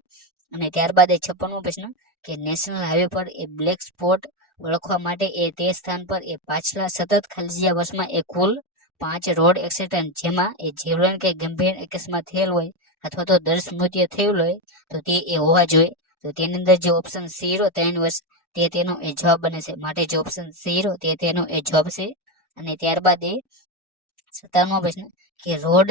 અને ત્યારબાદ 56મો પ્રશ્ન કે નેશનલ હાઈવે પર બ્લેક સ્પોટ ઓળખવા માટે તે સ્થાન પર પાછલા સતત ખલજીયા વર્ષમાં કુલ 5 રોડ એક્સિડન્ટ જેમાં જીવલેણ કે ગંભીર અકસ્માત થયેલ હોય અથવા તો દર્શ મૃત્યુ થયેલ હોય તો તે હોવા જોઈએ. તો તેની અંદર જે ઓપ્શન સી 3 વર્ષ તેનો જવાબ બને છે. માટે જે ઓપ્શન સી તેનો જવાબ છે. અને ત્યારબાદ 57મો પ્રશ્ન કે રોડ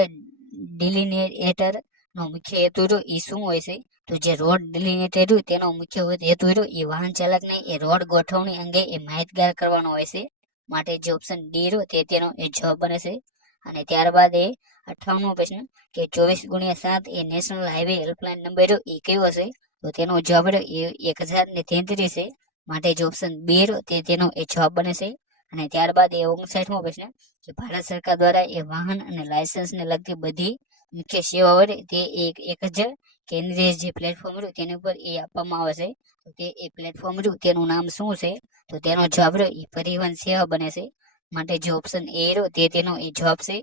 ડિલિનેટર નો મુખ્ય હેતુ શું હોય છે? તો જે રોડ ડિલિનેટર તેનો મુખ્ય હેતુ વાહન ચાલકને રોડ ગોઠવણી અંગે માહિતગાર કરવાનો હોય છે. માટે જે ઓપ્શન ડી તેનો જવાબ બને છે. અને ત્યારબાદ 58મો પ્રશ્ન કે 24x7 national highway helpline number કયો હશે? તો તેનો જવાબ 1033 છે. માટે જે ઓપ્શન બી તેનો જવાબ બને છે. અને ત્યારબાદ 59મો પ્રશ્ન કે ભારત સરકાર દ્વારા વાહન અને લાયસન્સ ને લગતી બધી મુખ્ય સેવાઓ તે એક જ કેન્દ્રીય જે પ્લેટફોર્મ તેની ઉપર આપવામાં આવે છે. તો તે પ્લેટફોર્મ તેનું નામ શું છે? તો તેનો જવાબ પરિવહન સેવા બને છે. માટે જે ઓપ્શન એ તેનો જવાબ છે.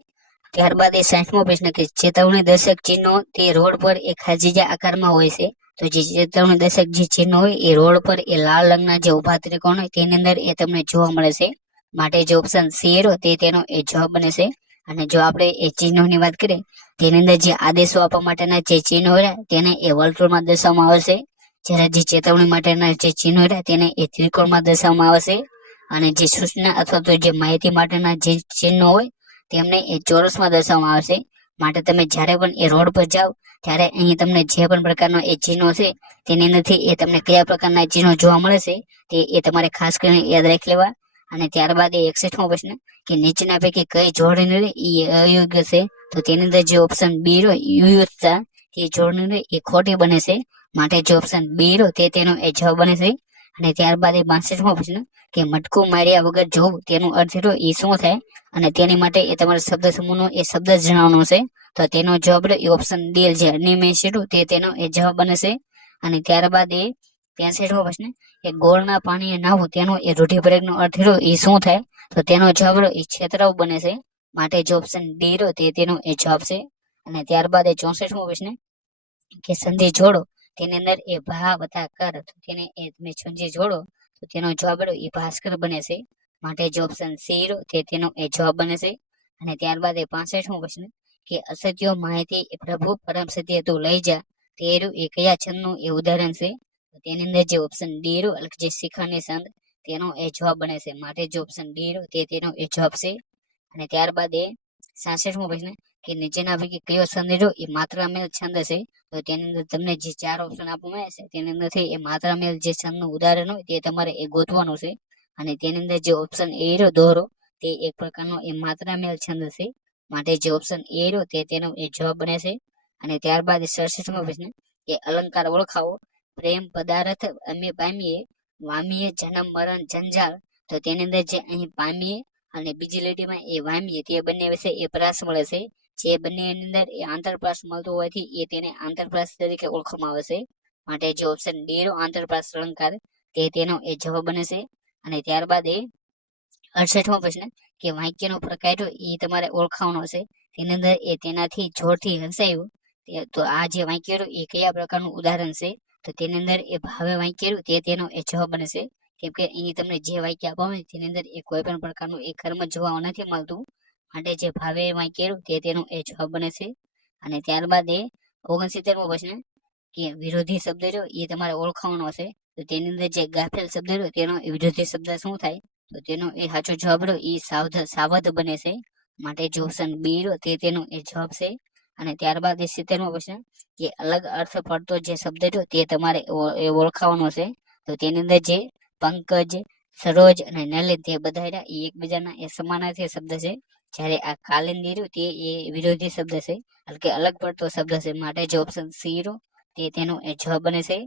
ત્યારબાદ 60મો પ્રશ્ન કે ચેતવણી દર્શક ચિહ્નો તે રોડ પર ખાજીજા આકારમાં હોય છે. તો જે ચેતવણી દર્શક જે ચિહ્નો હોય એ રોડ પર લાલ રંગના જે ઉભા ત્રિકોણ હોય તેની અંદર તમને જોવા મળે છે. માટે જે ઓપ્શન સી તેનો જવાબ બને છે. અને જો આપણે ચિહ્નોની વાત કરીએ તેની અંદર જે આદેશો આપવા માટેના જે ચિહ્નો હોય તેને વર્તુળમાં દર્શાવવામાં આવે છે. જ્યારે જે ચેતવણી માટેના જે ચિહ્નો રહ્યા તેને એ ત્રિકોણમાં દર્શાવવામાં આવશે, અને જે સૂચના અથવા તો જે માહિતી માટેના જે ચિહ્નો હોય તેમને એ ચોરસમાં દર્શાવવામાં આવશે. માટે તમે જ્યારે પણ એ રોડ પર જાઓ ત્યારે અહીં તમને જે પણ પ્રકારનો એ ચિહ્નો છે તેની અંદરથી એ તમને કયા પ્રકારના ચિહ્નો જોવા મળે છે તે એ તમારે ખાસ કરીને યાદ રાખી લેવા. અને ત્યારબાદ એ 61મો પ્રશ્ન કે નીચેના પૈકી કઈ જોડણી એ અયોગ્ય છે, તો તેની અંદર જે ઓપ્શન બી રહ્યો યુયુત્સા એ જોડણી એ ખોટી બને છે. માટે જે ઓપ્શન બી રહ્યો તે તેનો એ જવાબ બને છે. અને ત્યારબાદ એ 62મો પ્રશ્ન કે મટકું માર્યા વગર જોવું તેનો અર્થ રહ્યો એ શું થાય, અને તેની માટે એ તમારા શબ્દ સમૂહનો એ શબ્દ જ જણાવવાનો છે. તો તેનો જવાબ રહ્યો એ ઓપ્શન ડી જે અનિમેષિત તે તેનો એ જવાબ બને છે. અને ત્યારબાદ એ 63મો પ્રશ્ન કે ગોળના પાણીએ નાહવું તેનો એ રૂઢિપ્રયોગનો અર્થ રહ્યો એ શું થાય, તો તેનો જવાબ રહ્યો એ છેતરાવ બને છે. માટે જે ઓપ્શન ડી રહ્યો તે તેનો એ જવાબ છે. અને ત્યારબાદ એ 64મો પ્રશ્ન કે સંધિ જોડો તેની અંદર એ ભા વત્તા કર, તો તેને એ તમે સંધિ જોડો તો તેનો જવાબ રહ્યો એ ભાસ્કર બને છે. માટે જે ઓપ્શન સી રહ્યો તે તેનો એ જવાબ બને છે. અને ત્યારબાદ એ 65મો પ્રશ્ન કે અસત્યો માહિતી એ પ્રભુ પરમ સત્ય તું લઈ જા તે રહ્યું એ કયા છંદનું એ ઉદાહરણ છે, તો તેની અંદર જે ઓપ્શન ડી રહ્યો એટલે જે શિખરની છંદ તેનો એ જવાબ બને છે. માટે જે ઓપ્શન ડી રહ્યો તે તેનો એ જવાબ છે. અને ત્યારબાદ એ 66મો પ્રશ્ન કે નીચેના પૈકી કયો છંદ રહ્યો એ માત્રામેલ છંદ છે, તો તેની અંદર તમને જે 4 ઓપ્શન આપવામાં આવ્યા છે તેની અંદરથી એ માત્રામેલ જે છંદનું ઉદાહરણ હોય તે તમારે એ ગોતવાનું છે. અને તેની અંદર જે ઓપ્શન એ રહ્યો દોહરો તે એક પ્રકારનો એ માત્રામેલ છંદ છે. માટે જે ઓપ્શન એ રહ્યો તે તેનો એ જવાબ બને છે. અને ત્યારબાદ 67મો પ્રશ્ન કે અલંકાર ઓળખાવો. પ્રેમ પદાર્થ અમે પામીએ, વામીએ જન્મ મરણ જંજાળ, તો તેની અંદર જે અહીં પામીએ અને બીજી લીટીમાં એ વામીએ તે બંને વિશે એ પ્રાસ મળે છે. જે બંનેની અંદર એ આંતરપ્રાસ મળતો હોવાથી એ તેને આંતરપ્રાસ તરીકે ઓળખવામાં આવે છે. માટે જે ઓપ્શન ડી નો આંતરપ્રાસ અલંકાર તે તેનો એ જવાબ બને છે. અને ત્યારબાદ એ 68મો પ્રશ્ન કે વાક્યનો પ્રકાર એ તમારે ઓળખાવાનો છે. તેની અંદર એ તેનાથી જોરથી હસાયું, તો આ જે વાક્ય એ કયા પ્રકારનું ઉદાહરણ છે, તો તેની અંદર એ ભાવે વાક્ય તે તેનો એ જવાબ બને છે. કેમ કે અહીં તમને જે વાક્ય આપવામાં આવે તેની અંદર એ કોઈ પણ પ્રકારનું એ કર્મ જોવા નથી મળતું. માટે જે ભાવે વાક્ય તે તેનો એ જવાબ બને છે. અને ત્યારબાદ એ 69મો પ્રશ્ન કે વિરોધી શબ્દ રહ્યો એ તમારે ઓળખાવાનો છે, તો તેની અંદર જે ગાફેલ શબ્દ રહ્યો તેનો વિરોધી શબ્દ શું થાય, તો તેનો એ સાચો જવાબ રહ્યો એ સાવધ બને છે. માટે જે ઓપ્શન બી રહ્યો તે તેનો એ જવાબ છે. અને ત્યારબાદ એ 70મો પ્રશ્ન કે અલગ અર્થ પડતો જે શબ્દ રહ્યો તે તમારે ઓળખાવાનો છે, તો તેની અંદર જે પંકજ સરોજ અને નલિન તે બધા એ એકબીજાના એ સમાનાર્થી શબ્દ છે. જ્યારે આ કાલિંદી રહ્યું તે એ વિરોધી શબ્દ છે, એટલે કે અલગ પડતો શબ્દ છે. માટે જે ઓપ્શન સી રહ્યો તે તેનો એ જવાબ બને છે.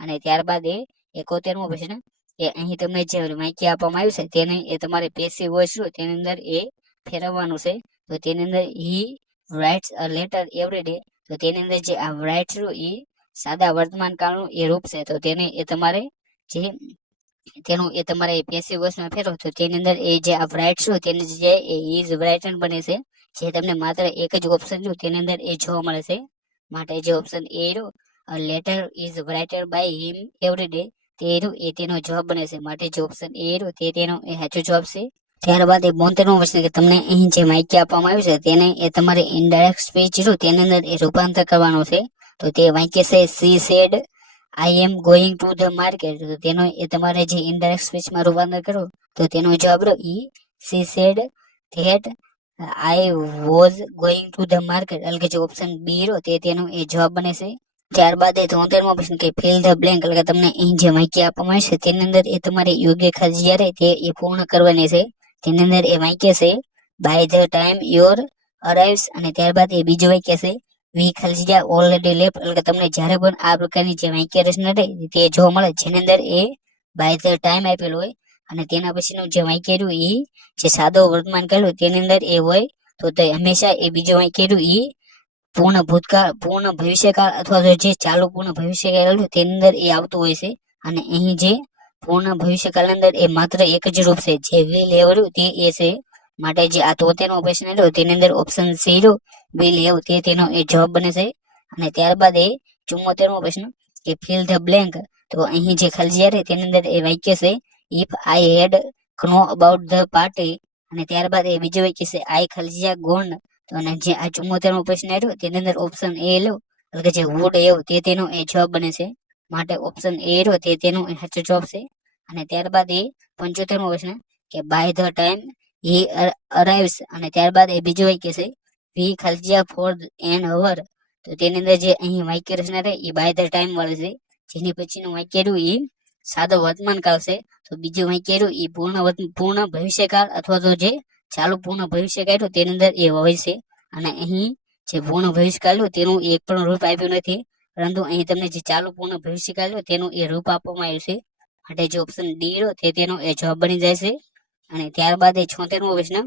અને ત્યારબાદ એ 71મો પ્રશ્ન કે અહીં તમને જે વાક્ય આપવામાં આવ્યું છે તેને એ તમારે પેસિવ વોઇસ રહ્યો તેની અંદર એ ફેરવવાનું છે. તો તેની અંદર he writes a letter every day, તો તેની અંદર જે આ રાઇટ્સ રહ્યું એ સાદા વર્તમાન કાળનું એ રૂપ છે, તો તેને એ તમારે જે તેનું એ તમારે પેસિવ વોઇસમાં ફેરવો તો તેની અંદર એ જે આ રાઇટ્સ હોય તેની જગ્યાએ એ ઇઝ રાઇટન બને છે. જે તમને માત્ર એક જ ઓપ્શન રહ્યું તેની અંદર એ જોવા મળે છે. માટે જે ઓપ્શન એ રહ્યો letter is writed by him every day તે રહ્યું એ તેનો જવાબ બને છે. માટે જે ઓપ્શન એ રહ્યો તે તેનો એ સાચો જવાબ છે. ત્યારબાદ એ 72મો પ્રશ્ન કે તમને અહીં જે વાક્ય આપવામાં આવ્યું છે તેને એ તમારે ઇનડાયરેક્ટ સ્પીચ રહ્યું તેની અંદર એ રૂપાંતર કરવાનું છે. તો તે વાક્ય છે C said I am going to the market, તો તેનો એ તમારે જે ઇનડાયરેક્ટ સ્પીચમાં રૂપાંતર કરો તો તેનો જવાબ રહ્યો ઈ C said that I was going to the market, એટલે કે જે ઓપ્શન બી રહ્યો તે તેનો એ જવાબ બને છે. ત્યારબાદ એ 73મો પ્રશ્ન કે ફિલ ધ બ્લેન્ક, એટલે કે તમને અહીં જે વાક્ય આપવામાં આવે છે તેની અંદર એ તમારે યોગ્ય ખાલી રહે તે એ પૂર્ણ કરવાની છે. તેની અંદર એ વાક્ય છે by the time your arrives, અને ત્યારબાદ એ બીજું વાક્ય છે વી ખાલી ઓલરેડી લેફ્ટ, એટલે કે તમને જ્યારે પણ આ પ્રકારની જે વાક્ય રચના રહે તે જોવા મળે જેની અંદર એ બાય ધ ટાઈમ આપેલું હોય અને તેના પછીનું જે વાક્ય રહ્યું એ જે સાદો વર્તમાન કાળ હોય તેની અંદર એ હોય, તો તે હંમેશા એ બીજું વાક્ય રહ્યું એ પૂર્ણ ભૂતકાળ પૂર્ણ ભવિષ્યકાળ અથવા તો જે ચાલુ પૂર્ણ ભવિષ્યકાળ તેની અંદર એ આવતું હોય છે. અને અહીં જે પૂર્ણ ભવિષ્યકાળ અંદર એ માત્ર એક જ રૂપ છે જે વિલ હેવ તે એ છે. માટે જે આ 73મો પ્રશ્ન રહ્યો તેની અંદર ઓપ્શન સી રહ્યો વિલ હેવ તે તેનો એ જવાબ બને છે. અને ત્યારબાદ એ 74મો પ્રશ્ન કે ફિલ ધ બ્લેન્ક, તો અહીં જે ખાલી જગ્યા રહે તેની અંદર એ વાક્ય છે if I had know about the party, અને ત્યારબાદ એ બીજું વાક્ય છે આઈ ખાલી જગ્યા ગોન, તો અને જે આ 74મો પ્રશ્ન રહ્યો તેની અંદર ઓપ્શન એ લો એટલે કે જે વુડ હેવ તે તેનો એ જવાબ બને છે. માટે ઓપ્શન એ રહ્યો તે તેનો સાચો જવાબ છે. અને ત્યારબાદ એ 75મો પ્રશ્ન કે by the time he arrives, અને ત્યારબાદ એ બીજો વાક્ય છે વી ખલજિયા ફોર એન અવર. તો તેની અંદર જે અહીં વાક્ય રચના રહે એ બાય ધ ટાઈમ વાળું છે, જેની પછીનું વાક્ય રહ્યું એ સાદો વર્તમાન કાળ છે. તો બીજું વાક્ય રહ્યું એ પૂર્ણ ભવિષ્યકાળ અથવા તો જે ચાલુ પૂર્ણ ભવિષ્યકાળ રહ્યું તેની અંદર એ હોય છે. અને અહીં જે પૂર્ણ ભવિષ્યકાળ રહ્યું તેનું એક પણ રૂપ આપ્યું નથી, પરંતુ અહીં તમને જે ચાલુ પૂર્ણ ભવિષ્યકાળ રહ્યું તેનું એ રૂપ આપવામાં આવ્યું છે. માટે જે ઓપ્શન ડી રહ્યો તે તેનો એ જવાબ બની જાય છે. અને ત્યારબાદ એ 76મો પ્રશ્ન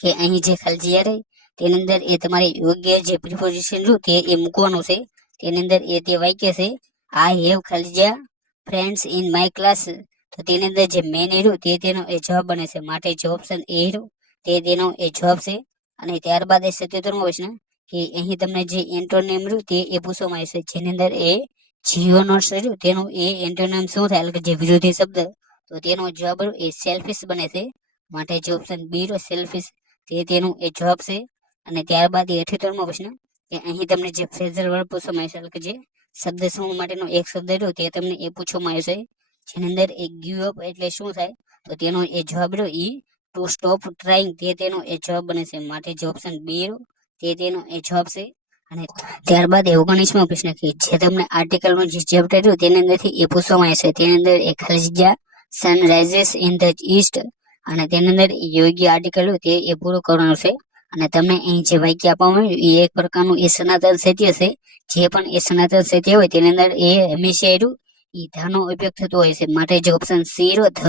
કે અહીં જે ખલજિયા રહી તેની અંદર એ તમારે યોગ્ય જે પ્રિપોઝિશન રહ્યું તે એ મૂકવાનું છે. તેની અંદર એ તે વાક્ય છે આઈ હેવ ખલજિયા ફ્રેન્ડ્સ ઇન માય ક્લાસ. તો તેની અંદર જે મેન રહ્યું તે તેનો એ જવાબ બને છે. માટે જે ઓપ્શન એ રહ્યું તે તેનો એ જવાબ છે. અને ત્યારબાદ એ 77મો પ્રશ્ન કે અહીં તમને જે એન્ટોનિમ રહ્યું તે એ પૂછવામાં આવે છે, જેની અંદર એ જીઓનોટ્સ રહ્યું તેનું એ એન્ટોનિમ શું થાય, એટલે કે જે વિરોધી શબ્દ. તો તેનો જવાબ એ સેલ્ફિશ બને છે. માટે જે ઓપ્શન બી રહ્યો સેલ્ફિશ તે તેનું એ જવાબ છે. અને ત્યારબાદ એ 78મો પ્રશ્ન કે અહીં તમને જે ફ્રેઝલ વર્બ પૂછવામાં આવે છે, એટલે કે જે શબ્દ સમૂહ માટેનો એક શબ્દ રહ્યો તે તમને એ પૂછવામાં આવ્યો છે, જેની અંદર એ ગીવ અપ એટલે શું થાય. તો તેનો એ જવાબ રહ્યો ઈ ટુ સ્ટોપ ટ્રાઇંગ, તે તેનો એ જવાબ બને છે. માટે જે ઓપ્શન બી રહ્યો તે તેનો એ જવાબ છે. અને ત્યારબાદ એ 19મો પ્રશ્ન કે જે તમને આર્ટિકલનો જે ચેપ્ટર રહ્યું તેની અંદરથી એ પૂછવામાં આવે છે, તેની અંદર એ ખલજિયા સનરાઇઝેસ ઇન ધ ઈસ્ટ, અને તેની અંદર યોગ્ય આર્ટિકલ હોય તે એ પૂરું કરવાનું છે. અને તમને અહીં જે વાક્ય આપવામાં આવ્યું એ એક પ્રકારનું એ સનાતન સત્ય છે. જે પણ એ સનાતન સત્ય હોય તેની અંદર એ હંમેશા રહ્યું એ ધનો ઉપયોગ થતો હોય છે. માટે જે ઓપ્શન સી રહ્યો ધ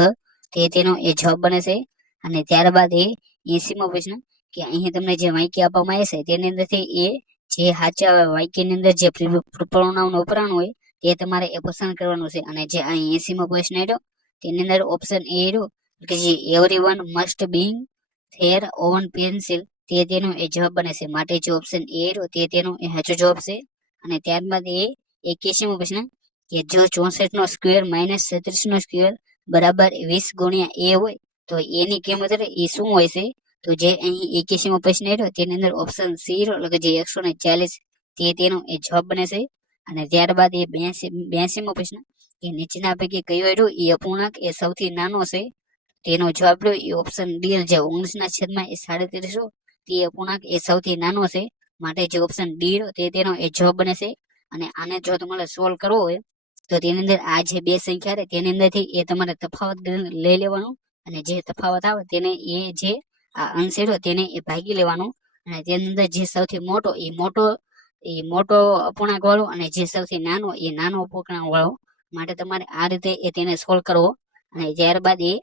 તે તેનો એ જવાબ બને છે. અને ત્યારબાદ એ 80મો પ્રશ્ન કે અહીં તમને જે વાક્ય આપવામાં આવે છે તેની અંદરથી એ જે સાચા વાક્યની અંદર જે પ્રોનાઉન વપરાણ હોય તે તમારે એ પસંદ કરવાનું છે. અને જે અહીં 80મો પ્રશ્ન રહ્યો તેની અંદર ઓપ્શન એ રહ્યો કે જે everyone must being there on pencil, તે તેનો એ જવાબ બને છે. માટે જે ઓપ્શન એ રહ્યો તે તેનો એ સાચો જવાબ છે. અને ત્યારબાદ એ 81મો પ્રશ્ન કે જો 64નો સ્ક્વેર માઇનસ 36નો સ્ક્વેર બરાબર 20 ગુણ્યા એ હોય તો એની કિંમત એ શું હોય છે. તો જે અહીં 81મો પ્રશ્ન રહ્યો તેની અંદર ઓપ્શન સી રહ્યો, એટલે કે જે 140 તે તેનો એ જવાબ બને છે. અને ત્યારબાદ એ 82મો પ્રશ્ન કે નીચેના પૈકી કયો રહ્યો એ અપૂર્ણાંક એ સૌથી નાનો છે. તેનો જવાબ રહ્યો એ ઓપ્શન ડી, જે 19/37 તે અપૂર્ણાંક એ સૌથી નાનો છે. માટે જે ઓપ્શન ડી રહ્યો તે તેનો એ જવાબ બને છે. અને આને જો તમારે સોલ્વ કરવો હોય તો તેની અંદર આ જે બે સંખ્યા રહે તેની અંદરથી એ તમારે તફાવત લઈ લેવાનું, અને જે તફાવત આવે તેને એ જે આ અંશ રહ્યો તેને એ ભાગી લેવાનું. અને તેની અંદર જે સૌથી મોટો અપૂર્ણાંક વાળો અને જે સૌથી નાનો અપૂર્ણાંક વાળો. માટે તમારે આ રીતે એ તેને સોલ્વ કરવો. અને ત્યારબાદ એ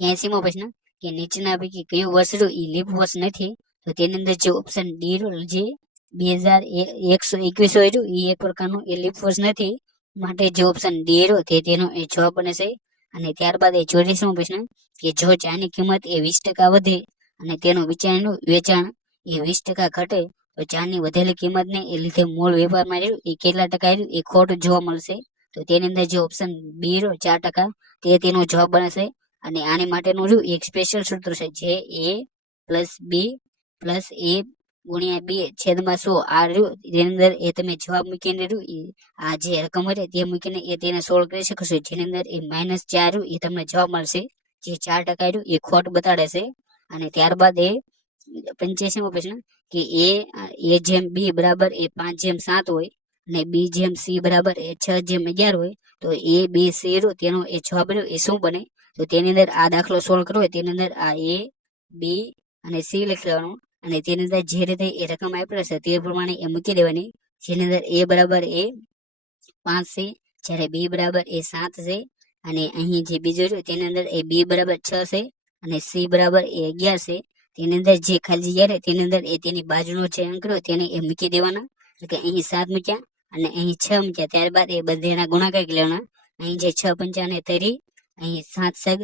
83મો પ્રશ્ન કે નીચેના પૈકી કયું વર્ષ રહ્યું એ લીપ વર્ષ નથી. તો તેની અંદર જે ઓપ્શન ડી રહ્યો જે 2121 રહ્યું એ એક પ્રકારનું એ લીપ વર્ષ નથી. માટે જે ઓપ્શન ડી રહ્યો તે તેનો એ જવાબ બને છે. અને ત્યારબાદ એ 34મો પ્રશ્ન કે જો ચાની કિંમત એ 20% વધે અને તેનું વેચાણ એ 20% ઘટે તો ચાની વધેલી કિંમતને એ લીધે મૂળ વેપારમાં રહ્યું એ કેટલા ટકા રહ્યું એ ખોટ જોવા મળશે. તો તેની અંદર જે ઓપ્શન બી રહ્યો 4% તે તેનો જવાબ બને છે. અને આની માટેનું રહ્યું એક સ્પેશિયલ સૂત્ર છે, જે એ પ્લસ બી પ્લસ એ ગુણ્યા બી છેદમાં 100 આ રહ્યું. તેની અંદર એ તમે જવાબ મૂકીને રહ્યું આ જે રકમ હોય તે મૂકીને એ તેને સોલ્વ કરી શકશો, જેની અંદર એ -4 રહ્યું એ તમને જવાબ મળશે. જે 4% રહ્યું એ ખોટ બતાડે છે. અને ત્યારબાદ એ 85મો પ્રશ્ન કે એ જેમ બી બરાબર એ 5/7 હોય અને બી જેમ સી બરાબર એ 6/11 હોય તો એ બી સી રહ્યું તેનો એ જવાબ રહ્યો એ શું બને. તો તેની અંદર આ દાખલો સોલ્વ કરવો હોય તેની અંદર આ એ બી અને સી લખી લેવાનું, અને તેની અંદર જે રીતે એ રકમ આપેલ છે તે પ્રમાણે એ મૂકી દેવાની. જેની અંદર એ બરાબર એ 5 છે, જ્યારે બી બરાબર એ 7 છે. અને અહીં જે બીજું રહ્યું તેની અંદર એ બી બરાબર 6 છે અને સી બરાબર એ 11 છે. તેની અંદર જે ખાલી જગ્યા તેની અંદર એ તેની બાજુનો જે અંક રહ્યો તેને એ મૂકી દેવાના. એટલે કે અહીં 7 મૂક્યા અને અહીં 6 મૂક્યા, ત્યારબાદ એ બધેના ગુણાકાર કરી લેવાના. અહીં જે 6 પંચા ને 30, અહીં 7 સગ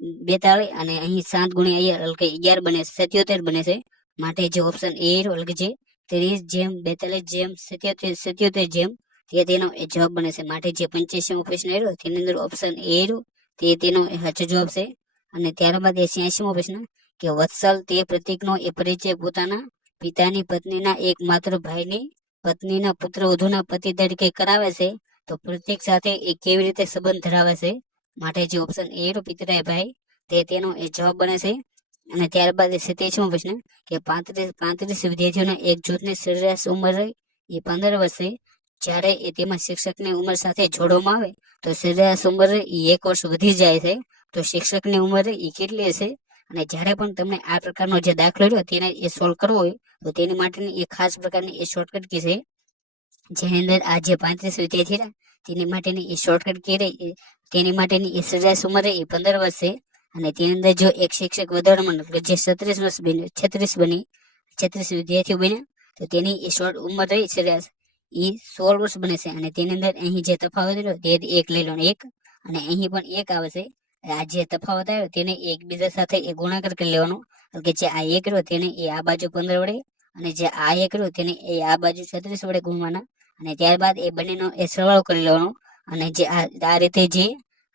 42 અને અહીં 7 ગુણ્યા 11 એટલે કે 11 બને 77 બને છે. માટે જે ઓપ્શન એ રહ્યો એટલે કે જે 30/42/77 તે તેનો એ જવાબ બને છે. માટે જે 85મો પ્રશ્ન રહ્યો તેની અંદર ઓપ્શન એ રહ્યો તે તેનો એ સાચો જવાબ છે. અને ત્યારબાદ એ 86મો પ્રશ્ન કે વત્સલ તે પ્રતીકનો એ પરિચય પોતાના પિતાની પત્નીના એક માત્ર ભાઈની પત્નીના પુત્ર વધુના પતિ તરીકે કરાવે છે. તો પ્રત્યેક સાથે એ કેવી રીતે સંબંધ ધરાવે છે, માટે જે ઓપ્શન એ રહ્યો પિતરાઈ ભાઈ તે તેનો એ જવાબ બને છે. અને ત્યારબાદ 27મો પ્રશ્ન કે 35 વિદ્યાર્થીઓના એક જૂથની સરેરાશ ઉંમર એ 15 વર્ષ છે. જ્યારે એ તેમાં શિક્ષકની ઉંમર સાથે જોડવામાં આવે તો સરેરાશ ઉંમર એ 1 વર્ષ વધી જાય છે. તો શિક્ષકની ઉંમર એ કેટલી હશે? અને જ્યારે પણ તમને આ પ્રકારનો જે દાખલો રહ્યો તેને એ સોલ્વ કરવો હોય તો તેની માટેની એ ખાસ પ્રકારની એ શોર્ટકટ કી છે, જેની અંદર આ જે 35 વિદ્યાર્થી તેની માટેની એ શોર્ટકટ કી રહી, તેની માટેની એ સરેરાશ ઉંમર એ 15 વર્ષ છે. અને તેની અંદર જો એક શિક્ષક વધારવામાં જે 36 વર્ષ બની 36 વિદ્યાર્થીઓ બન્યા તો તેની એ શોર્ટ ઉંમર રહી સરેરાશ એ 16 વર્ષ બને છે. અને તેની અંદર અહીં જે તફાવત રહ્યો તે 1 લઈ લો, 1 અને અહીં પણ 1 આવે છે. આ જે તફાવત આવ્યો તેને એકબીજા સાથે એ ગુણાકાર કરી લેવાનો, કે જે આ 1 રહ્યો તેને એ આ બાજુ 15 વડે અને જે આ 1 રહ્યો તેને એ આ બાજુ 36 વડે ગુણવાના, અને ત્યારબાદ એ બંનેનો એ સરવાળો કરી લેવાનો. અને જે આ રીતે જે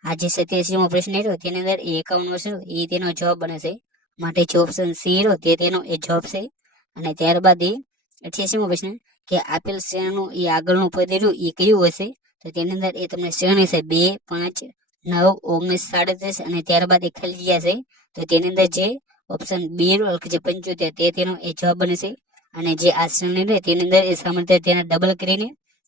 આ જે 87મો પ્રશ્ન રહ્યો તેની અંદર 51 વર્ષ એ તેનો જવાબ બને છે, માટે જે ઓપ્શન સી રહ્યો તે તેનો એ જવાબ છે. અને ત્યારબાદ 88મો પ્રશ્ન કે આપેલ શ્રેણીનું એ આગળનું પદ રહ્યું એ કયું હશે? તો તેની અંદર એ તમને શ્રેણી છે 2, 5, 9, 19, 37 અને ત્યારબાદ એ ખાલી જગ્યા છે. તો તેની અંદર જે ઓપ્શન બી રહ્યો કે જે 75 તે તેનો એ જવાબ બને છે. અને જે આ શ્રેણી રહે તેની અંદર એ સામાન્ય તેને ડબલ કરીને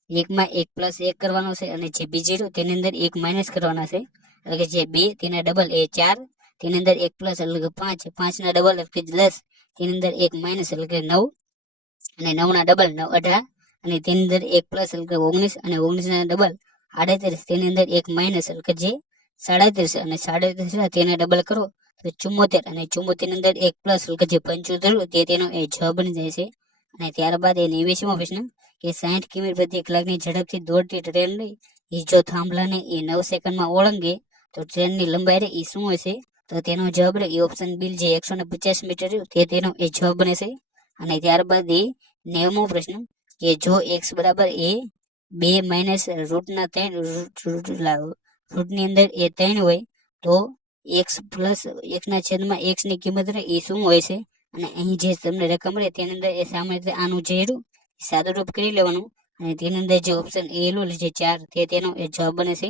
એકમાં 1 + 1 કરવાનો છે, અને જે બીજી રહ્યો તેની અંદર 1 માઇનસ કરવાના છે, એટલે કે જે 2 તેના ડબલ એ 4, તેની અંદર 1 + એટલે કે 5, 5 ના ડબલ એટલે કે 10, તેની અંદર 1 માઇનસ એટલે કે 9, અને 9 ના ડબલ 9 18, અને તેની અંદર 1 + એટલે કે 19, અને 19 ના ડબલ 38, તેની અંદર 1 માઇનસ એટલે કે જે 37, અને 37 તેના ડબલ કરો તો 74, અને 74 ની અંદર 1 + એટલે કે જે 75 તે તેનો એ જવાબ બની જાય છે. અને ત્યારબાદ 89મો પ્રશ્ન કે 60 કિમી પ્રતિ કલાકની ઝડપથી દોડતી ટ્રેન લઈ એ જો થાંભલાને એ 9 સેકન્ડમાં ઓળંગે તો ટ્રેનની લંબાઈ એ શું હશે? તો તેનો જવાબ એ ઓપ્શન બી જે 150 મીટર તે તેનો એ જવાબ બને છે. અને ત્યારબાદ 90મો પ્રશ્ન કે જો x બરાબર એ 2 - રૂટના 3 રૂટની અંદર એ 3 હોય તો x + x/x ની કિંમત એ શું હોય છે? અને અહીં જે તમને રકમ રહે તેની અંદર એ સામાન્ય રીતે આનું જે સાદું રૂપ કરી લેવાનું, અને તેની અંદર જે ઓપ્શન એ લો જે 4 તે તેનો એ જવાબ બને છે.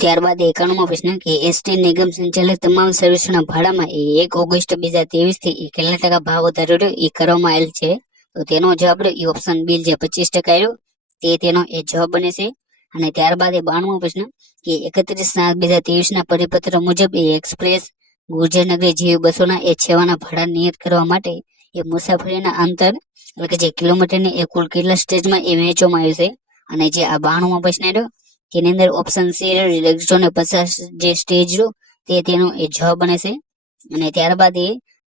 ત્યારબાદ 91મો પ્રશ્ન કે એસટી નિગમ સંચાલિત તમામ સર્વિસોના ભાડામાં 1 ઓગસ્ટ 2023 થી કેટલા ટકા ભાવ વધારો એ કરવામાં આવેલ છે? તો તેનો જવાબ એ ઓપ્શન બી જે 25% રહ્યો તે તેનો એ જવાબ બને છે. અને ત્યારબાદ 92મો પ્રશ્ન કે 31/7/2023 ના પરિપત્ર મુજબ એક્સપ્રેસ ગુર્જરનગરી જેવી બસોના એ સેવાના ભાડા નિયત કરવા માટે એ મુસાફરીના અંતર એટલે કે જે કિલોમીટરની એ કુલ કેટલા સ્ટેજમાં એ વહેંચવામાં આવ્યું છે? અને જે આ 92મો પ્રશ્ન રહ્યો તેની અંદર ઓપ્શન સી 150 જે સ્ટેજ રહ્યો તે તેનો એ જવાબ બને છે. અને ત્યારબાદ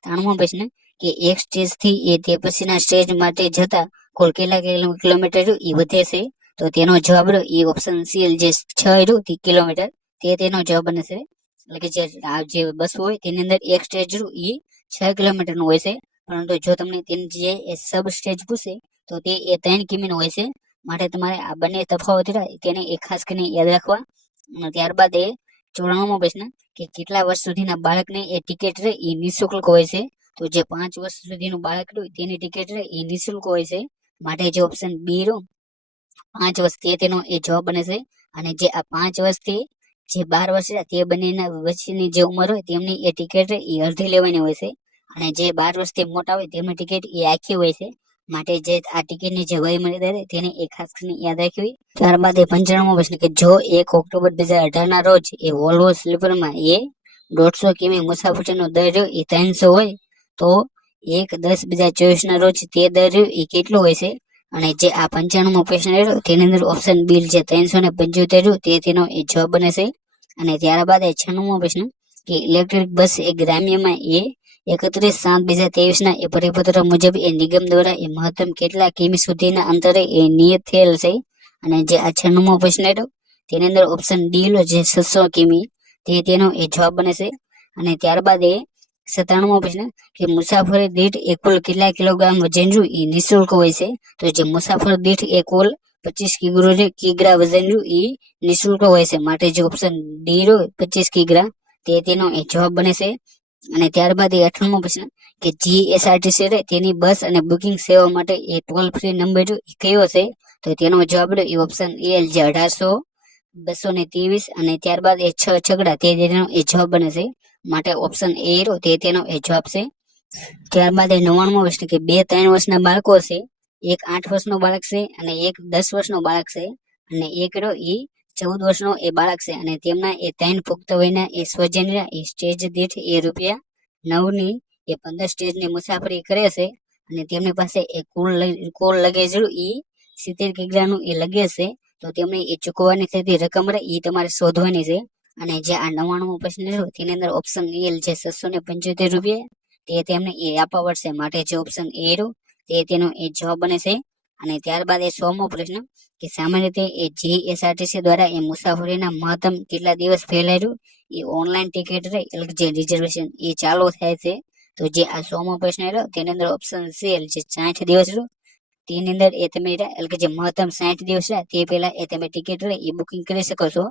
93મો પ્રશ્ન કે એક સ્ટેજ થી એ તે પછીના સ્ટેજ માટે જતા કુલ કેટલા કિલોમીટર એ વધે છે? તો તેનો જવાબ એ ઓપ્શન સી જે 6 કિલોમીટર તે તેનો જવાબ બને છે. એટલે કે જે બસ હોય તેની અંદર એક સ્ટેજ એ 6 કિલોમીટર નું હોય છે, પરંતુ જો તમને તેની જે સબ સ્ટેજ પૂછે તો તે એ 3 કિમી નું હોય છે, માટે તમારે આ બંને તફાવત તેને એ ખાસ કરીને યાદ રાખવા. ત્યારબાદ 94મો પ્રશ્ન કે કેટલા વર્ષ સુધીના બાળકને એ ટિકિટ એ નિઃશુલ્ક હોય છે? તો જે 5 વર્ષ સુધીનું બાળક હોય તેની ટિકિટ એ નિઃશુલ્ક હોય છે, માટે જે ઓપ્શન બી 5 વર્ષ તે તેનો એ જવાબ બને છે. અને જે આ 5 વર્ષથી જે 12 વર્ષ તે બંનેના વચ્ચેની જે ઉંમર હોય તેમની એ ટિકિટ એ અડધી લેવાની હોય છે, અને જે 12 વર્ષથી મોટા હોય તેમની ટિકિટ એ આખી હોય છે, માટે જે આ ટિકિટની જે વય મર્યાદા તેને એ ખાસ કરીને યાદ રાખવી. ત્યારબાદ 95મો પ્રશ્ન કે જો 1 ઓક્ટોબર 2018 ના રોજ એ વોલ્વો સ્લીપરમાં એ 150 કિમી મુસાફરીનો દર એ 300 હોય તો 1/10/2024 ના રોજ તે દર એ કેટલો હોય છે? અને જે આ 95મો પ્રશ્ન રહ્યો તેની અંદર ઓપ્શન બી જે 375 તે તેનો એ જવાબ બને છે. અને ત્યારબાદ 96મો પ્રશ્ન કે ઇલેક્ટ્રિક બસ એ ગ્રામ્યમાં એ 31/7/2023 ના એ પરિપત્ર મુજબ એ નિગમ દ્વારા એ મહત્તમ કેટલા કિમી સુધીના અંતરે એ નિયત થયેલ છે? અને જે આ 96મો પ્રશ્ન રહ્યો તેની અંદર ઓપ્શન ડી લો જે 600 કિમી તે તેનો એ જવાબ બને છે. અને ત્યારબાદ 97મો પ્રશ્ન કે મુસાફરી દીઠ એ કુલ કેટલા કિલોગ્રામ વજન એ નિઃશુલ્ક હોય છે? તો જે મુસાફર દીઠ એ કુલ 25 કિગ્રા વજન એ નિઃશુલ્ક હોય છે, માટે જે ઓપ્શન ડી 25 કિગ્રા તે તેનો એ જવાબ બને છે. અને ત્યારબાદ 98મો પ્રશ્ન કે જીએસઆરટીસી તેની બસ અને બુકિંગ સેવા માટે એ ટોલ ફ્રી નંબર કયો છે? તો તેનો જવાબ એ ઓપ્શન એ જે 1800 223 અને ત્યારબાદ એ 6 છગડા તે તેનો એ જવાબ બને છે. માટે ઓપ્શન એ રહ્યો તે તેનો એ જવાબ છે. ત્યારબાદ એ 99મો પ્રશ્ન કે 2 3 વર્ષના બાળકો છે, એક 8 વર્ષનો બાળક છે અને એક 10 વર્ષનો બાળક છે, અને એક રહ્યો એ 14 વર્ષનો એ બાળક છે, અને તેમના એ 3 પુખ્ત વયના એ સ્વજનના એ સ્ટેજ દીઠ એ ₹9 ની એ 15 સ્ટેજની મુસાફરી કરે છે, અને તેમની પાસે એ કુલ લગેજ એ 70 કિગ્રાનું એ લગેજ છે. તો તેમને એ ચૂકવવાની થતી રકમ રહે એ તમારે શોધવાની છે. અને જે આ 99મો પ્રશ્ન રહ્યો તેની અંદર ઓપ્શન એ છે ₹675 તે તેમને એ આપવા પડશે. માટે જે ઓપ્શન એ રહ્યો તે તેનો એ જવાબ બને છે. અને ત્યારબાદ એ 100મો પ્રશ્ન કે સામાન્ય રીતે એ જીએસઆરટીસી દ્વારા એ મુસાફરીના મહત્તમ કેટલા દિવસ ફેલાયેલું એ ઓનલાઈન ટિકિટ રહે એટલે જે રિઝર્વેશન એ ચાલુ થાય છે. તો જે આ 100મો પ્રશ્ન રહ્યો તેની અંદર ઓપ્શન સી જે 60 દિવસ રહ્યો તેની અંદર એ તમે એટલે કે જે મહત્તમ 60 દિવસ રહ્યા તે પહેલા એ તમે ટિકિટ રહે એ બુકિંગ કરી શકો છો.